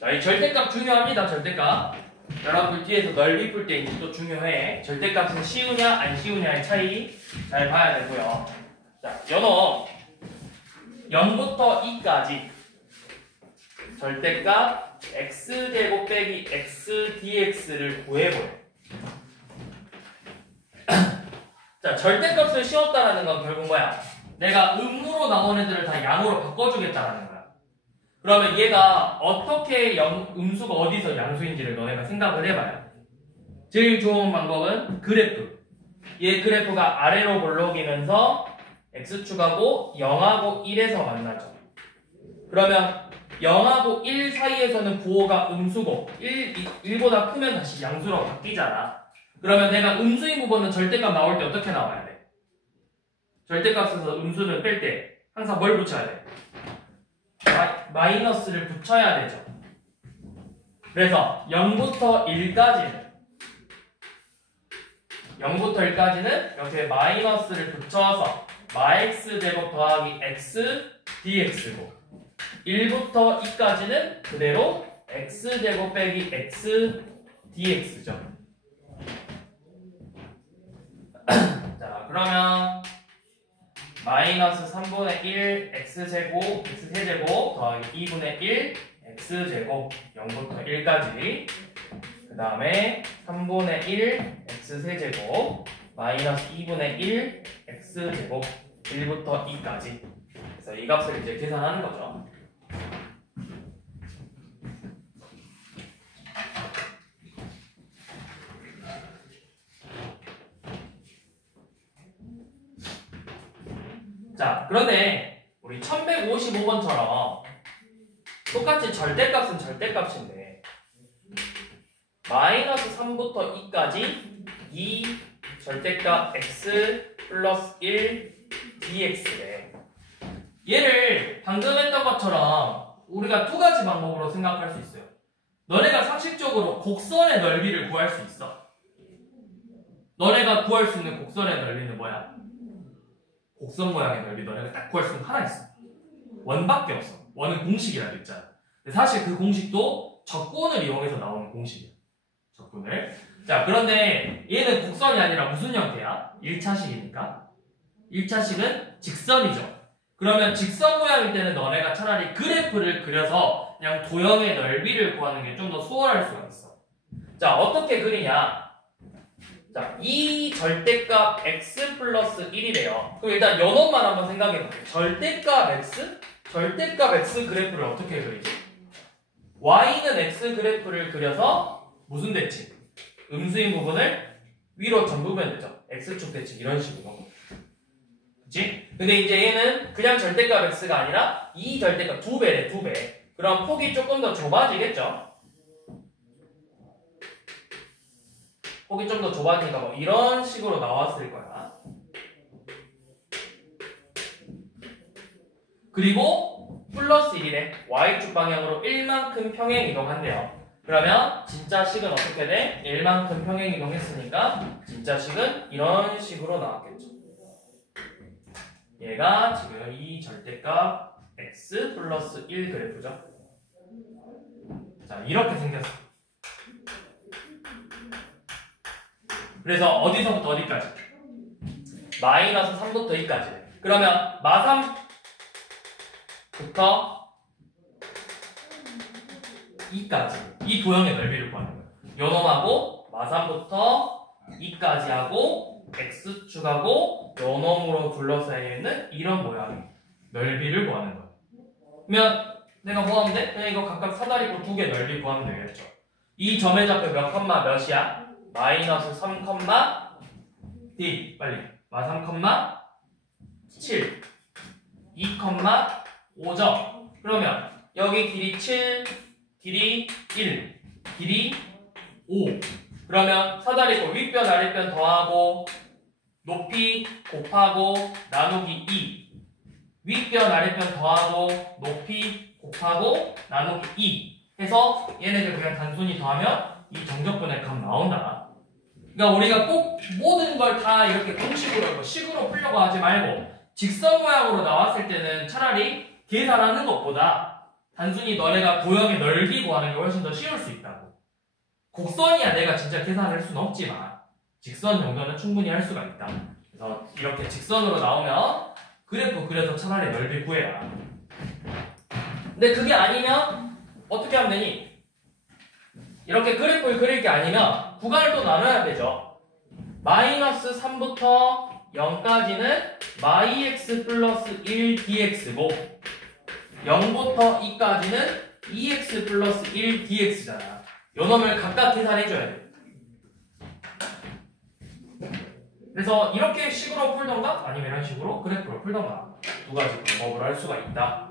자, 이 절대값 중요합니다. 절대값. 여러분들 뒤에서 넓이 풀 때 이것도 중요해. 절대값은 쉬우냐 안 쉬우냐의 차이 잘 봐야 되고요. 자, 연어 0부터 2까지 절대값 x제곱 빼기 x dx를 구해보래. 자, 절대값을 씌웠다라는 건 결국 뭐야? 내가 음으로 나온 애들을 다 양으로 바꿔주겠다라는 거야. 그러면 얘가 어떻게 음수가 어디서 양수인지를 너네가 생각을 해봐야 돼. 제일 좋은 방법은 그래프. 얘 그래프가 아래로 볼록이면서 x축하고 0하고 1에서 만나죠. 그러면 0하고 1 사이에서는 부호가 음수고 1보다 크면 다시 양수로 바뀌잖아. 그러면 내가 음수인 부분은 절대값 나올 때 어떻게 나와야 돼? 절대값에서 음수를 뺄 때 항상 뭘 붙여야 돼? 마이너스를 붙여야 되죠. 그래서 0부터 1까지는 이렇게 마이너스를 붙여서 마x제곱 더하기 x dx고 1부터 2까지는 그대로 x제곱 빼기 x dx죠. 자, 그러면 마이너스 3분의 1 x제곱 x세제곱 더하기 2분의 1 x제곱 0부터 1까지 그 다음에 3분의 1 x세제곱 마이너스 2분의 1 x제곱 1부터 2까지. 그래서 이 값을 이제 계산하는 거죠. 자, 그런데 우리 1155번처럼 똑같이 절대값은 절대값인데 마이너스 3부터 2까지 이 절대값 x 플러스 1 dx래. 얘를 방금 했던 것처럼 우리가 두 가지 방법으로 생각할 수 있어요. 너네가 상식적으로 곡선의 넓이를 구할 수 있어. 너네가 구할 수 있는 곡선의 넓이는 뭐야? 곡선 모양의 넓이 너네가 딱 구할 수 있는 하나 있어. 원밖에 없어. 원은 공식이라고 있잖아. 근데 사실 그 공식도 적분을 이용해서 나오는 공식이야. 적분을. 자, 그런데 얘는 곡선이 아니라 무슨 형태야? 1차식이니까. 1차식은 직선이죠. 그러면 직선 모양일 때는 너네가 차라리 그래프를 그려서 그냥 도형의 넓이를 구하는 게 좀 더 수월할 수가 있어. 자, 어떻게 그리냐? 자, 이 절대값 x 플러스 1이래요. 그럼 일단 요놈만 한번 생각해볼게요. 절대값 x 절대값 x 그래프를 어떻게 그리지? y는 x 그래프를 그려서 무슨 대칭? 음수인 부분을 위로 전부 보면 되죠. x축 대칭 이런 식으로. 그치? 근데 이제 얘는 그냥 절대값 x가 아니라 이 절대값 2배래 2배. 그럼 폭이 조금 더 좁아지겠죠? 폭이 좀 더 좁아지니까 뭐 이런 식으로 나왔을 거야. 그리고 플러스 1이래. y축 방향으로 1만큼 평행 이동한대요. 그러면 진짜 식은 어떻게 돼? 1만큼 평행 이동했으니까 진짜 식은 이런 식으로 나왔겠죠. 얘가 지금 이 절대값 x 플러스 1 그래프죠. 자, 이렇게 생겼어. 그래서 어디서부터 어디까지? 마이너스 3부터 2까지. 그러면 마3부터 2까지 이 도형의 넓이를 구하는 거예요. 요놈하고 마3부터 2까지 하고 x축하고 요놈으로 둘러싸여 있는 이런 모양의 넓이를 구하는 거예요. 그러면 내가 뭐 하면 돼? 그냥 이거 각각 사다리꼴 2개 넓이 구하면 되겠죠. 이 점의 좌표 몇 컴마 몇이야? 마이너스 3 컴마 D 빨리 마3 7 2 컴마 5점. 그러면 여기 길이 7 길이 1 길이 5. 그러면 사다리꼴 윗변 아랫변 더하고 높이 곱하고 나누기 2 윗변 아랫변 더하고 높이 곱하고 나누기 2 해서 얘네들 그냥 단순히 더하면 이 정적분의 값 나온다. 그러니까 우리가 꼭 모든 걸 다 이렇게 공식으로 식으로 풀려고 하지 말고 직선 모양으로 나왔을 때는 차라리 계산하는 것보다 단순히 너네가 도형의 넓이 구하는 게 훨씬 더 쉬울 수 있다고. 곡선이야 내가 진짜 계산할 수는 없지만 직선 정도는 충분히 할 수가 있다. 그래서 이렇게 직선으로 나오면 그래프 그려서 차라리 넓이 구해라. 근데 그게 아니면 어떻게 하면 되니? 이렇게 그래프를 그릴 게 아니면 구간을 또 나눠야 되죠. 마이너스 3부터 0까지는 마이x 플러스 1 dx고 0부터 2까지는 2x 플러스 1 dx잖아. 요 놈을 각각 계산해줘야 돼. 그래서 이렇게 식으로 풀던가 아니면 이런 식으로 그래프로 풀던가 두 가지 방법을 할 수가 있다.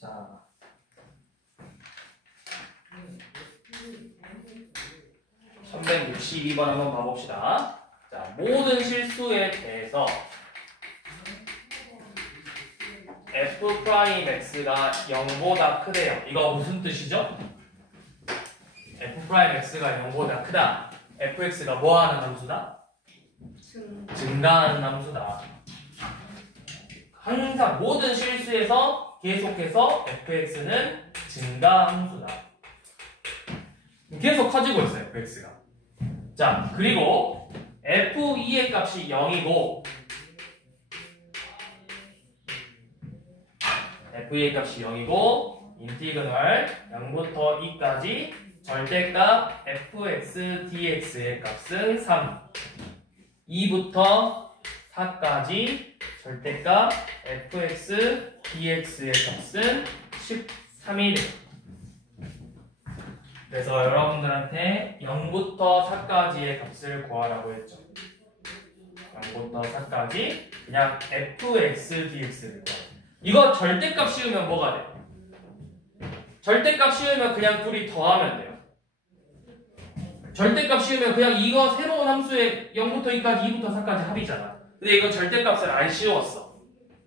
자, 362번 한번 봐봅시다. 자, 모든 실수에 대해서 f'x가 0보다 크대요. 이거 무슨 뜻이죠? f'x가 0보다 크다. fx가 뭐하는 함수다? 증가하는 함수다. 항상 모든 실수에서 계속해서 fx는 증가 함수다. 계속 커지고 있어요, fx가. 자, 그리고 f2의 값이 0이고 f의 값이 0이고 인티그널 0부터 2까지 절대값 fx dx의 값은 3 2부터 4까지 절대값 fx dx의 값은 13이래. 그래서 여러분들한테 0부터 4까지의 값을 구하라고 했죠. 0부터 4까지 그냥 fx dx를 구하라. 이거 절대값 씌우면 뭐가 돼? 절대값 씌우면 그냥 둘이 더하면 돼요. 절대값 씌우면 그냥 이거 새로운 함수의 0부터 2까지 2부터 4까지 합이잖아. 근데 이거 절대값을 안 씌웠어.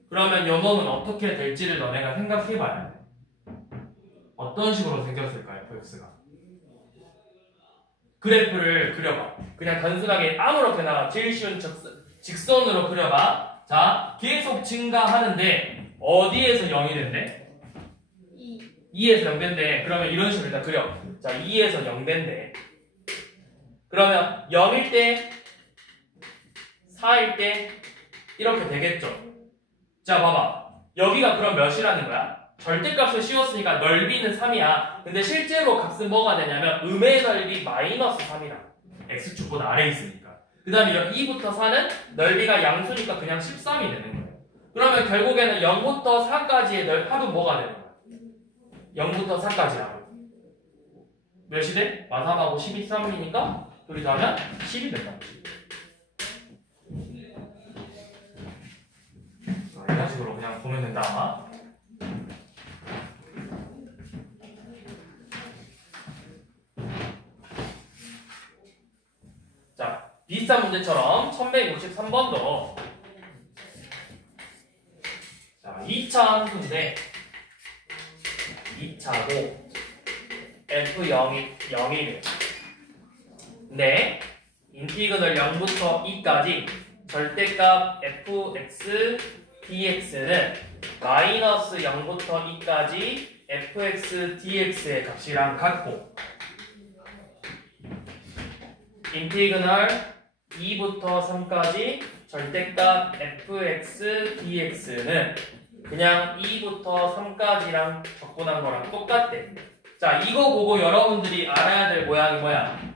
그러면 요 놈은 어떻게 될지를 너네가 생각해봐야 돼. 어떤 식으로 생겼을까 fx가? 그래프를 그려봐. 그냥 단순하게 아무렇게나 제일 쉬운 직선으로 그려봐. 자, 계속 증가하는데 어디에서 0이 된대? 2에서 0 된대. 그러면 이런 식으로 일단 그려. 자, 2에서 0 된대. 그러면 0일 때, 4일 때 이렇게 되겠죠. 자, 봐봐. 여기가 그럼 몇이라는 거야? 절대값을 씌웠으니까 넓이는 3이야. 근데 실제로 값은 뭐가 되냐면 음의 넓이 마이너스 3이라. x축보다 아래에 있으니까. 그 다음에 2부터 4는 넓이가 양수니까 그냥 13이 되는 거예요. 그러면 결국에는 0부터 4까지의 합은 뭐가 되는 거야? 0부터 4까지 합은 몇이 돼? 마3하고 12, 3이니까 둘이 더하면 10이 된다. 이런 식으로 그냥 보면 된다. 자, 비슷한 문제처럼 1163번도 자, 2차 함수인데 2차고 F0이 0이래요. 근데 인티그널 0부터 2까지 절대값 fx dx는 마이너스 0부터 2까지 fx dx의 값이랑 같고 인티그널 2부터 3까지 절대값 fx dx는 그냥 2부터 3까지랑 적분한 거랑 똑같대. 자, 이거 보고 여러분들이 알아야 될 모양이 뭐야?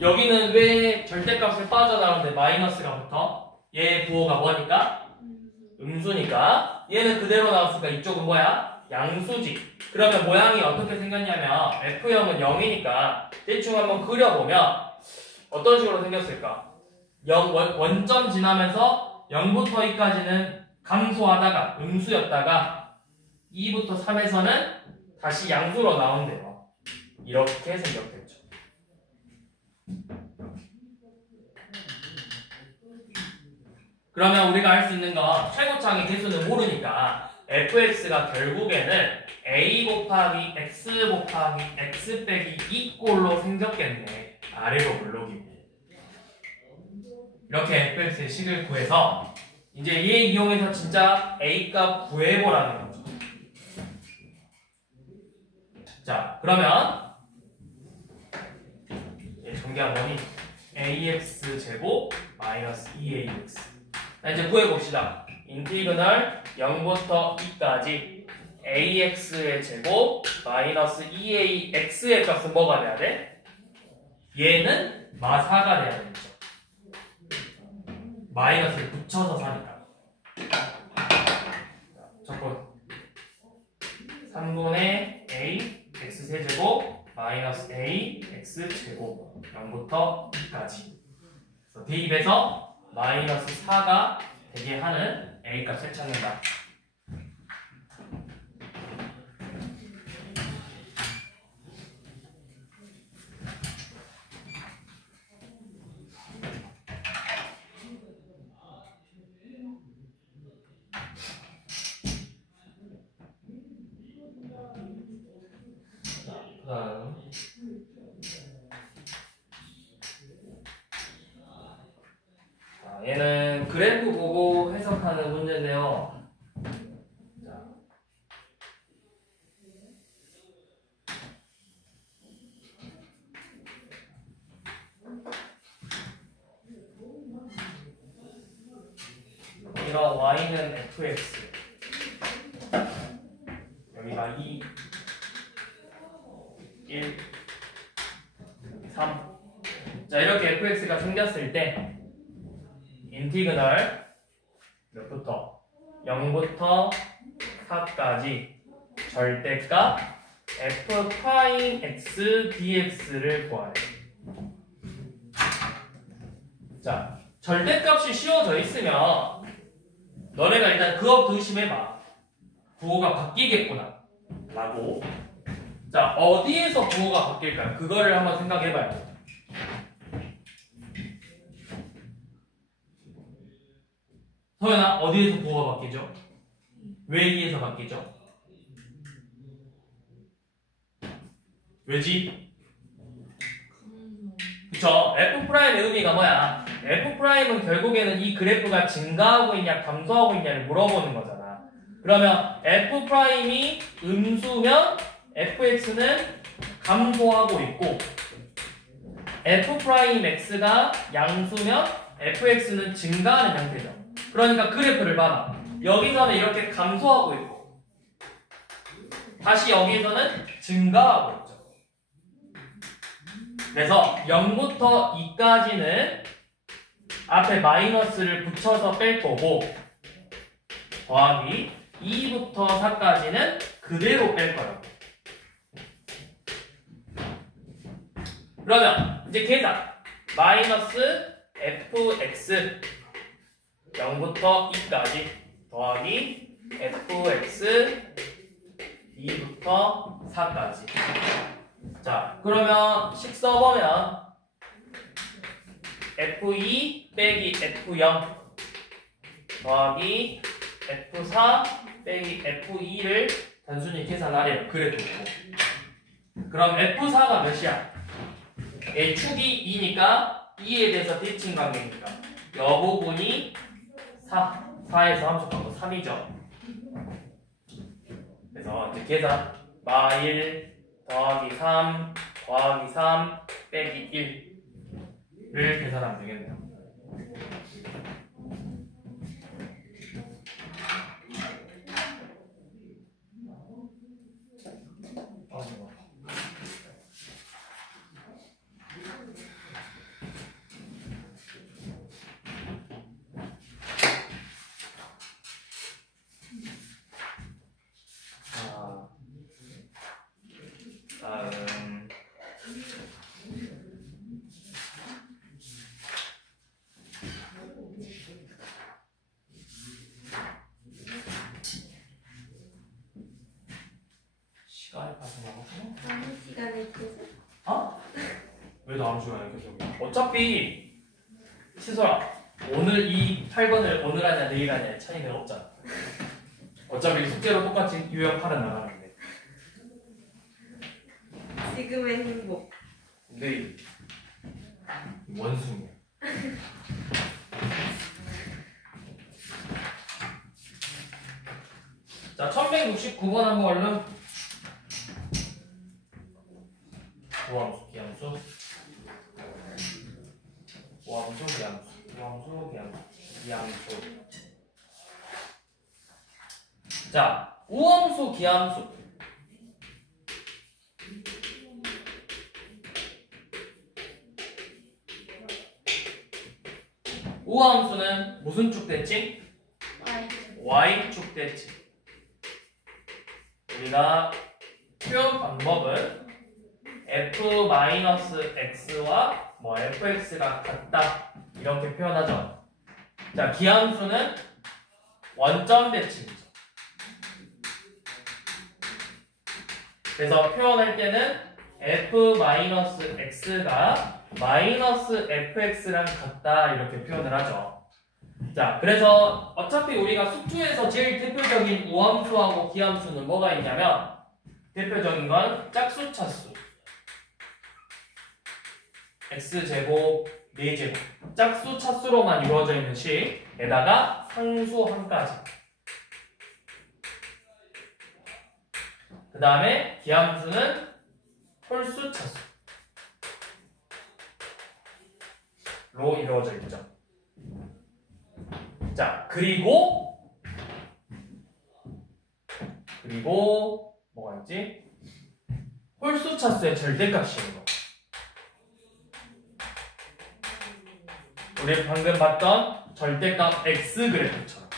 여기는 왜 절대값을 빠져나오는데 마이너스가 붙어? 얘 부호가 뭐니까? 음수니까. 얘는 그대로 나왔으니까 이쪽은 뭐야? 양수지. 그러면 모양이 어떻게 생겼냐면 F0은 0이니까 대충 한번 그려보면 어떤 식으로 생겼을까? 원점 지나면서 0부터 2까지는 감소하다가 음수였다가 2부터 3에서는 다시 양수로 나온대요. 이렇게 생겼겠죠. 그러면 우리가 알 수 있는 건 최고창의 개수는 모르니까 fx가 결국에는 a 곱하기 x 곱하기 x 빼기 2꼴로 생겼겠네. 아래로 물르기. 이렇게 fx의 식을 구해서 이제 얘 이용해서 진짜 a 값 구해보라는 거죠. 자, 그러면 정리한 거니 ax 제곱 마이너스 2ax. 자, 이제 구해봅시다. 인티그널 0부터 2까지 ax의 제곱 마이너스 2ax의 값은 뭐가 돼야 돼? 얘는 마4가 돼야 되겠죠. 마이너스를 붙여서 4니까. 적분 3분의 a x세제곱 마이너스 a x제곱 0부터 2까지. 그래서 대입해서 마이너스 4가 되게 하는 a 값을 찾는다. 얘는 그래프 보고 해석하는 문제인데요. 자. 여기가 y는 fx, 여기가 2, 1, 3. 자, 이렇게 fx가 생겼을 때 인티그널 몇부터? 0부터 4까지 절대값 f'x dx를 구하래. 자, 절대값이 씌워져 있으면 너네가 일단 그거 의심해봐. 부호가 바뀌겠구나 라고. 자, 어디에서 부호가 바뀔까요? 그거를 한번 생각해봐요. 서연아, 어디에서 부호가 바뀌죠? 왜 2에서 바뀌죠? 왜지? 그쵸? F'의 의미가 뭐야? F'은 결국에는 이 그래프가 증가하고 있냐 감소하고 있냐를 물어보는 거잖아. 그러면 F'이 음수면 fx는 감소하고 있고 F'x가 양수면 fx는 증가하는 형태죠. 그러니까 그래프를 봐봐. 여기서는 이렇게 감소하고 있고 다시 여기서는 증가하고 있죠. 그래서 0부터 2까지는 앞에 마이너스를 붙여서 뺄 거고 더하기 2부터 4까지는 그대로 뺄 거예요. 그러면 이제 계산 마이너스 fx 0부터 2까지 더하기 fx 2부터 4까지. 자, 그러면 식 써보면 f2 빼기 f0 더하기 f4 빼기 f2를 단순히 계산하래요. 그래도 그럼 f4가 몇이야? 얘 축이 2니까 2에 대해서 대칭 관계니까 이 부분이 4에서 함수한 거 3이죠. 그래서 이제 계산 마1 더하기 3 더하기 3 빼기 1을 계산하면 되겠네요. 시간이 봐서 나가서? 다음 시간에 계속. 어? 왜 다음 시간에 계속? 어차피 치솔아 오늘 이 8번을 오늘 하냐 내일 하냐 차이가 없잖아. 어차피 숙제로 똑같이 유형 8은 나가는데. 지금의 행복. 근데 원숭이. 자, 1169번 한번 얼른. 우함수, 기함수. 우함수, 기함수. 우함수, 기함수. 기함수. 자, 우함수, 기함수. 우함수는 무슨 축 대칭? Y축 대칭. 우리가 표현 방법은 f-x와 fx가 같다 이렇게 표현하죠. 자, 기함수는 원점 대칭이죠. 그래서 표현할 때는 f-x가 -fx랑 같다 이렇게 표현을 하죠. 자, 그래서 어차피 우리가 숙주에서 제일 대표적인 우함수하고 기함수는 뭐가 있냐면 대표적인 건 짝수 차수 x제곱 4제곱 짝수 차수로만 이루어져 있는 식에다가 상수 한 가지. 그 다음에 기함수는 홀수 차수로 이루어져 있죠. 자, 그리고 뭐가 있지? 홀수 차수의 절대값이에요. 우리 방금 봤던 절대값 x 그래프처럼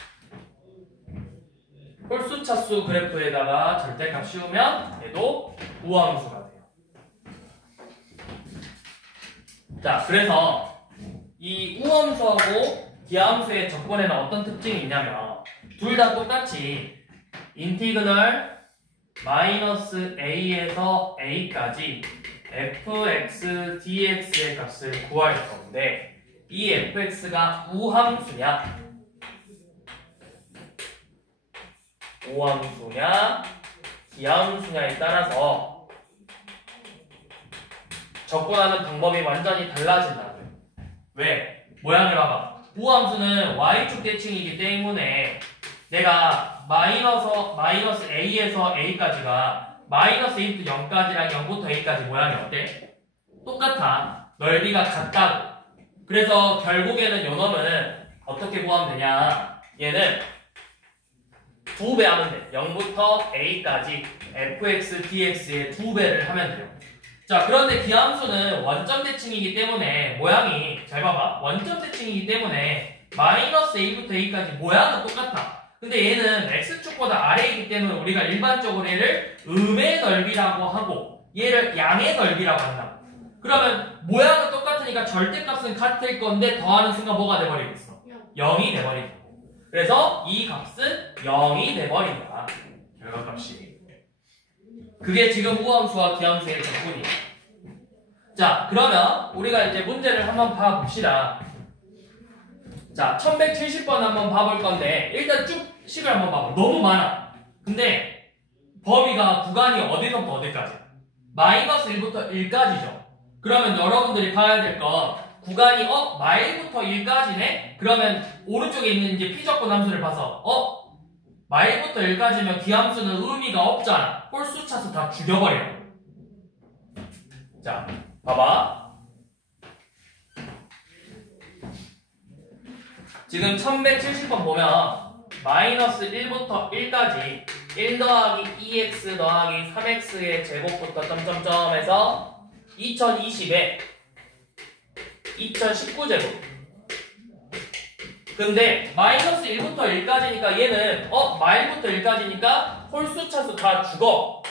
홀수 차수 그래프에다가 절대값 씌우면 얘도 우함수가 돼요. 자, 그래서 이 우함수하고 기함수의 적분에는 어떤 특징이 있냐면 둘 다 똑같이 인티그널 -a에서 a까지 fx dx의 값을 구할 건데 이 fx가 우함수냐 오함수냐 기함수냐에 따라서 접근하는 방법이 완전히 달라진다고요. 왜? 모양을 봐봐. 우함수는 y축 대칭이기 때문에 내가 마이너스 a에서 a까지가 마이너스 1부터 0까지랑 0부터 a까지 모양이 어때? 똑같아. 넓이가 같다고. 그래서 결국에는 요 놈은 어떻게 구하면 되냐? 얘는 2배 하면 돼. 0부터 a까지 fx, dx의 2배를 하면 돼요. 자, 그런데 기함수는 원점 대칭이기 때문에 모양이, 잘 봐봐. 원점 대칭이기 때문에 마이너스 a부터 a까지 모양은 똑같아. 근데 얘는 x축보다 아래이기 때문에 우리가 일반적으로 얘를 음의 넓이라고 하고 얘를 양의 넓이라고 한다. 그러면 모양은 똑같으니까 절대값은 같을 건데 더하는 순간 뭐가 돼버리겠어? 0이 돼버린다. 그래서 이 값은 0이 돼버린다. 결과값이. 그게 지금 우함수와 기함수의 적분이야. 자, 그러면 우리가 이제 문제를 한번 봐봅시다. 자, 1170번 한번 봐볼 건데 일단 쭉 식을 한번 봐봐. 너무 많아. 근데 범위가 구간이 어디서부터 어디까지? 마이너스 1부터 1까지죠. 그러면 여러분들이 봐야 될 건 구간이 마일부터 1까지네? 그러면 오른쪽에 있는 이제 피적분 함수를 봐서 마일부터 1까지면 기함수는 의미가 없잖아. 홀수 차수 다 죽여버려. 자, 봐봐. 지금 1170번 보면 마이너스 1부터 1까지 1 더하기 2x 더하기 3x의 제곱부터 점점점에서 2020에 2019제곱. 근데 마이너스 1부터 1까지니까 얘는 마일부터 1까지니까 홀수 차수 다 죽어.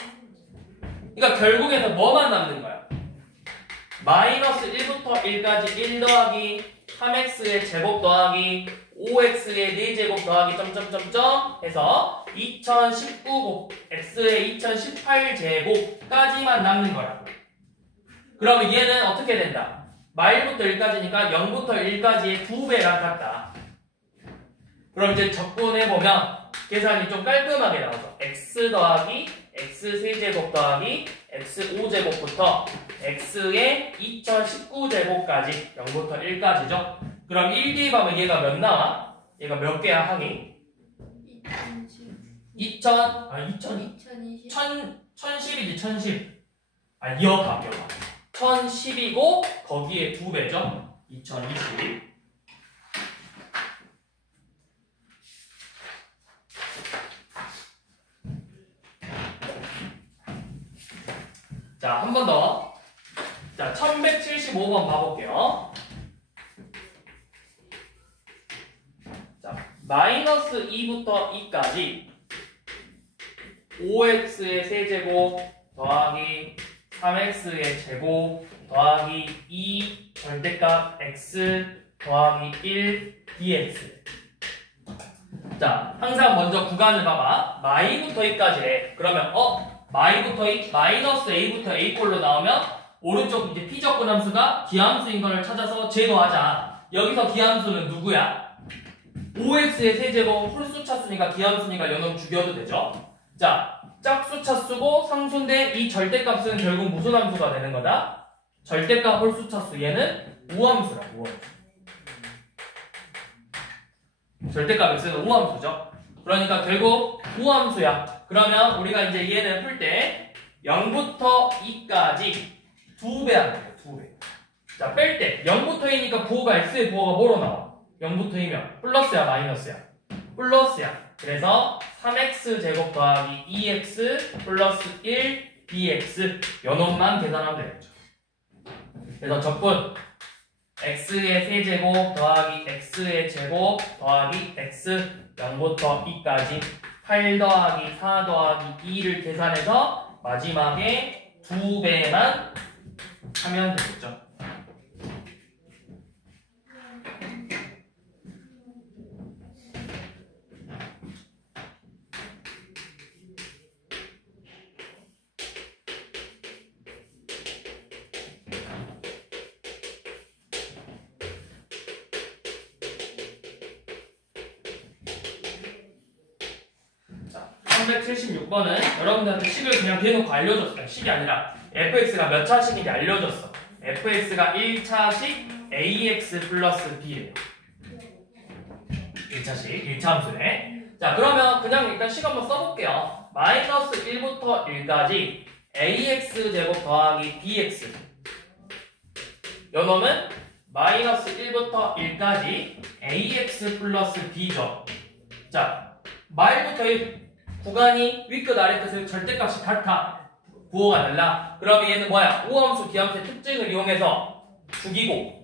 그러니까 결국에는 뭐만 남는 거야? 마이너스 1부터 1까지 1 더하기 3x의 제곱 더하기 5x의 4제곱 더하기 점점점점 해서 2019 x의 2018제곱까지만 남는 거야. 그러면 얘는 어떻게 된다? 마일부터 1까지니까 0부터 1까지의 2배랑 같다. 그럼 이제 적분해보면 계산이 좀 깔끔하게 나와서 x 더하기 x 세제곱 더하기 x 5제곱부터 x의 2019제곱까지 0부터 1까지죠. 그럼 1 대입하면 얘가 몇 나와? 얘가 몇 개야 항이? 1010이지 1010. 이어가 1010이고 거기에 2배죠. 2020. 자, 한 번 더. 자, 1175번 봐볼게요. 자, 마이너스 2부터 2까지 5x의 세제곱 더하기 3x의 제곱 더하기 2 절대값 x 더하기 1 dx. 자, 항상 먼저 구간을 봐봐. 마이부터 2까지래. 그러면 마이부터 2, 마이너스 a부터 a꼴로 나오면 오른쪽 이제 피적분 함수가 기함수인 걸 찾아서 제거하자. 여기서 기함수는 누구야? 5x의 세제곱 홀수 차수니까 기함수니까 요놈 죽여도 되죠. 자, 짝수 차수고 상수인데 이 절대값은 결국 무슨 함수가 되는 거다? 절대값 홀수 차수. 얘는 우함수라. 우함수. 절대값 x는 우함수죠. 그러니까 결국 우함수야. 그러면 우리가 이제 얘는 풀 때 0부터 2까지 2배 하는 거예요. 2배. 자, 뺄 때 0부터 2니까 부호가 x의 부호가 뭐로 나와? 0부터 2면 플러스야 마이너스야? 플러스야. 그래서 3x 제곱 더하기 2x 플러스 1 dx 요놈만 계산하면 되겠죠. 그래서 적분 x의 세제곱 더하기 x의 제곱 더하기 x 0부터 2까지 8 더하기 4 더하기 2를 계산해서 마지막에 2배만 하면 되겠죠. 자, 376번은 여러분들한테 식을 그냥 대놓고 알려줬어요. 식이 아니라 fx가 몇 차식인지 알려줬어. fx가 1차식 ax 플러스 b예요. 1차식, 1차 함수네. 자, 그러면 그냥 일단 식 한번 써볼게요. 마이너스 1부터 1까지 ax 제곱 더하기 bx. 요놈은 마이너스 1부터 1까지 ax 플러스 b죠. 자, 마일부터 1 구간이 윗끝 아래끝의 절대값이 같아. 부호가 달라. 그러면 얘는 뭐야? 우함수, 기함수의 특징을 이용해서 죽이고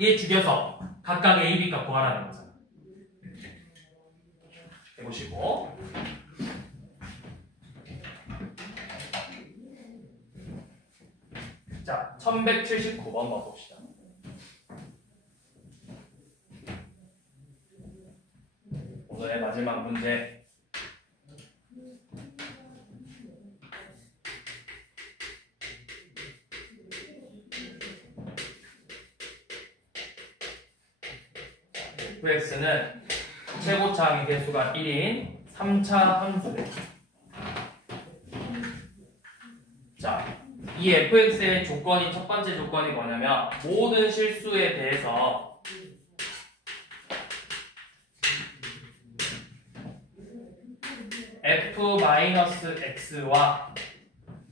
얘 죽여서 각각 A, B값 구하라는 거잖아. 해보시고. 자, 1179번 봐봅시다. 오늘의 마지막 문제. fx는 최고차항의 개수가 1인 3차 함수래. 자, 이 fx의 조건이, 첫 번째 조건이 뭐냐면 모든 실수에 대해서 f-x와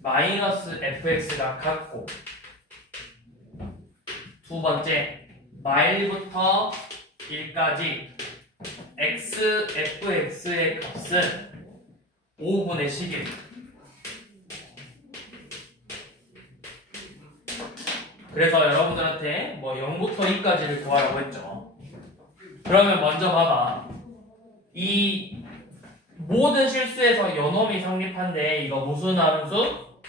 -fx가 같고, 두 번째, 마일부터 1까지 fx의 값은 5분의 10입니다. 그래서 여러분들한테 뭐 0부터 2까지를 구하라고 했죠. 그러면 먼저 봐봐. 이 모든 실수에서 연홈이 성립한데 이거 무슨 함수?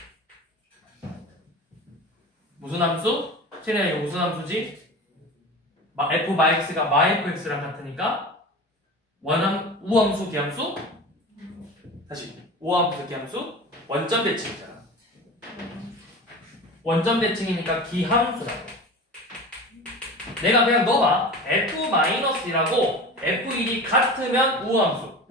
무슨 함수? 쟤네 이거 무슨 함수지? f-x가 fx랑 같으니까 우함수, 기함수? 다시 우함수, 기함수? 원점 대칭이잖아. 원점 대칭이니까 기함수라고. 내가 그냥 넣어봐. f-이라고 f1이 같으면 우함수,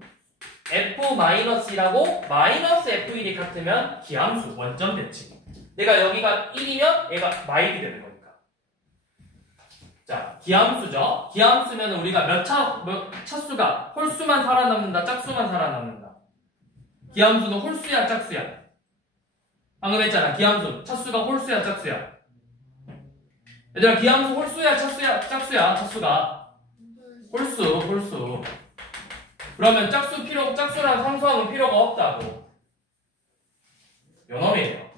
f-이라고 -f1이 같으면 기함수, 원점 대칭. 내가 여기가 1이면 얘가 마일이 되는 거니까. 자, 기함수죠. 기함수면 우리가 몇 차수가 홀수만 살아남는다, 짝수만 살아남는다. 기함수는 홀수야, 짝수야. 방금 했잖아. 기함수 차수가 홀수야, 짝수야. 얘들아, 기함수 홀수야, 짝수야, 차수가 홀수. 그러면 짝수랑 상수항은 필요가 없다고. 연험이에요.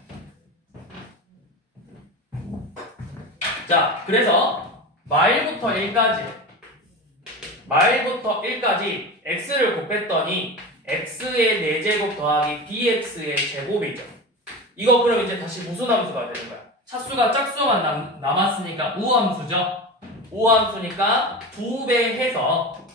자, 그래서 마일부터 1까지 x를 곱했더니 x의 4제곱 더하기 bx의 제곱이죠. 이거 그럼 이제 다시 무슨 함수가 되는 거야? 차수가 짝수만 남았으니까 우함수죠. 우함수니까 2배 해서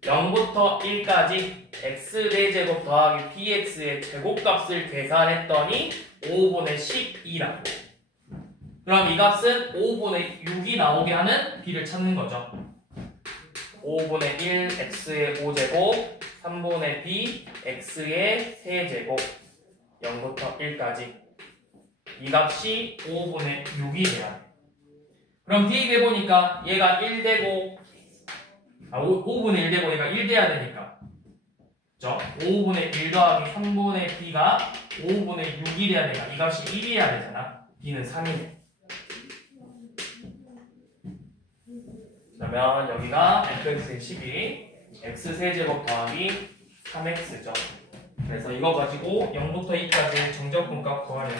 0부터 1까지 x 4제곱 더하기 bx의 제곱값을 계산했더니 5분의 12라고. 그럼 이 값은 5분의 6이 나오게 하는 b를 찾는 거죠. 5분의 1 x의 5제곱, 3분의 b x의 3제곱, 0부터 1까지. 이 값이 5분의 6이 돼야 돼. 그럼 대입해보니까 얘가 1 되고 5분의 1 되고 얘가 1 돼야 되니까, 그죠? 5분의 1 더하기 3분의 b가 5분의 6이 돼야 되니까 이 값이 1이어야 되잖아. b는 3이네. 그러면 여기가 fx의 12, x 세제곱 더하기 3x죠. 그래서 이거 가지고 0부터 2까지 정적분값 구하래요.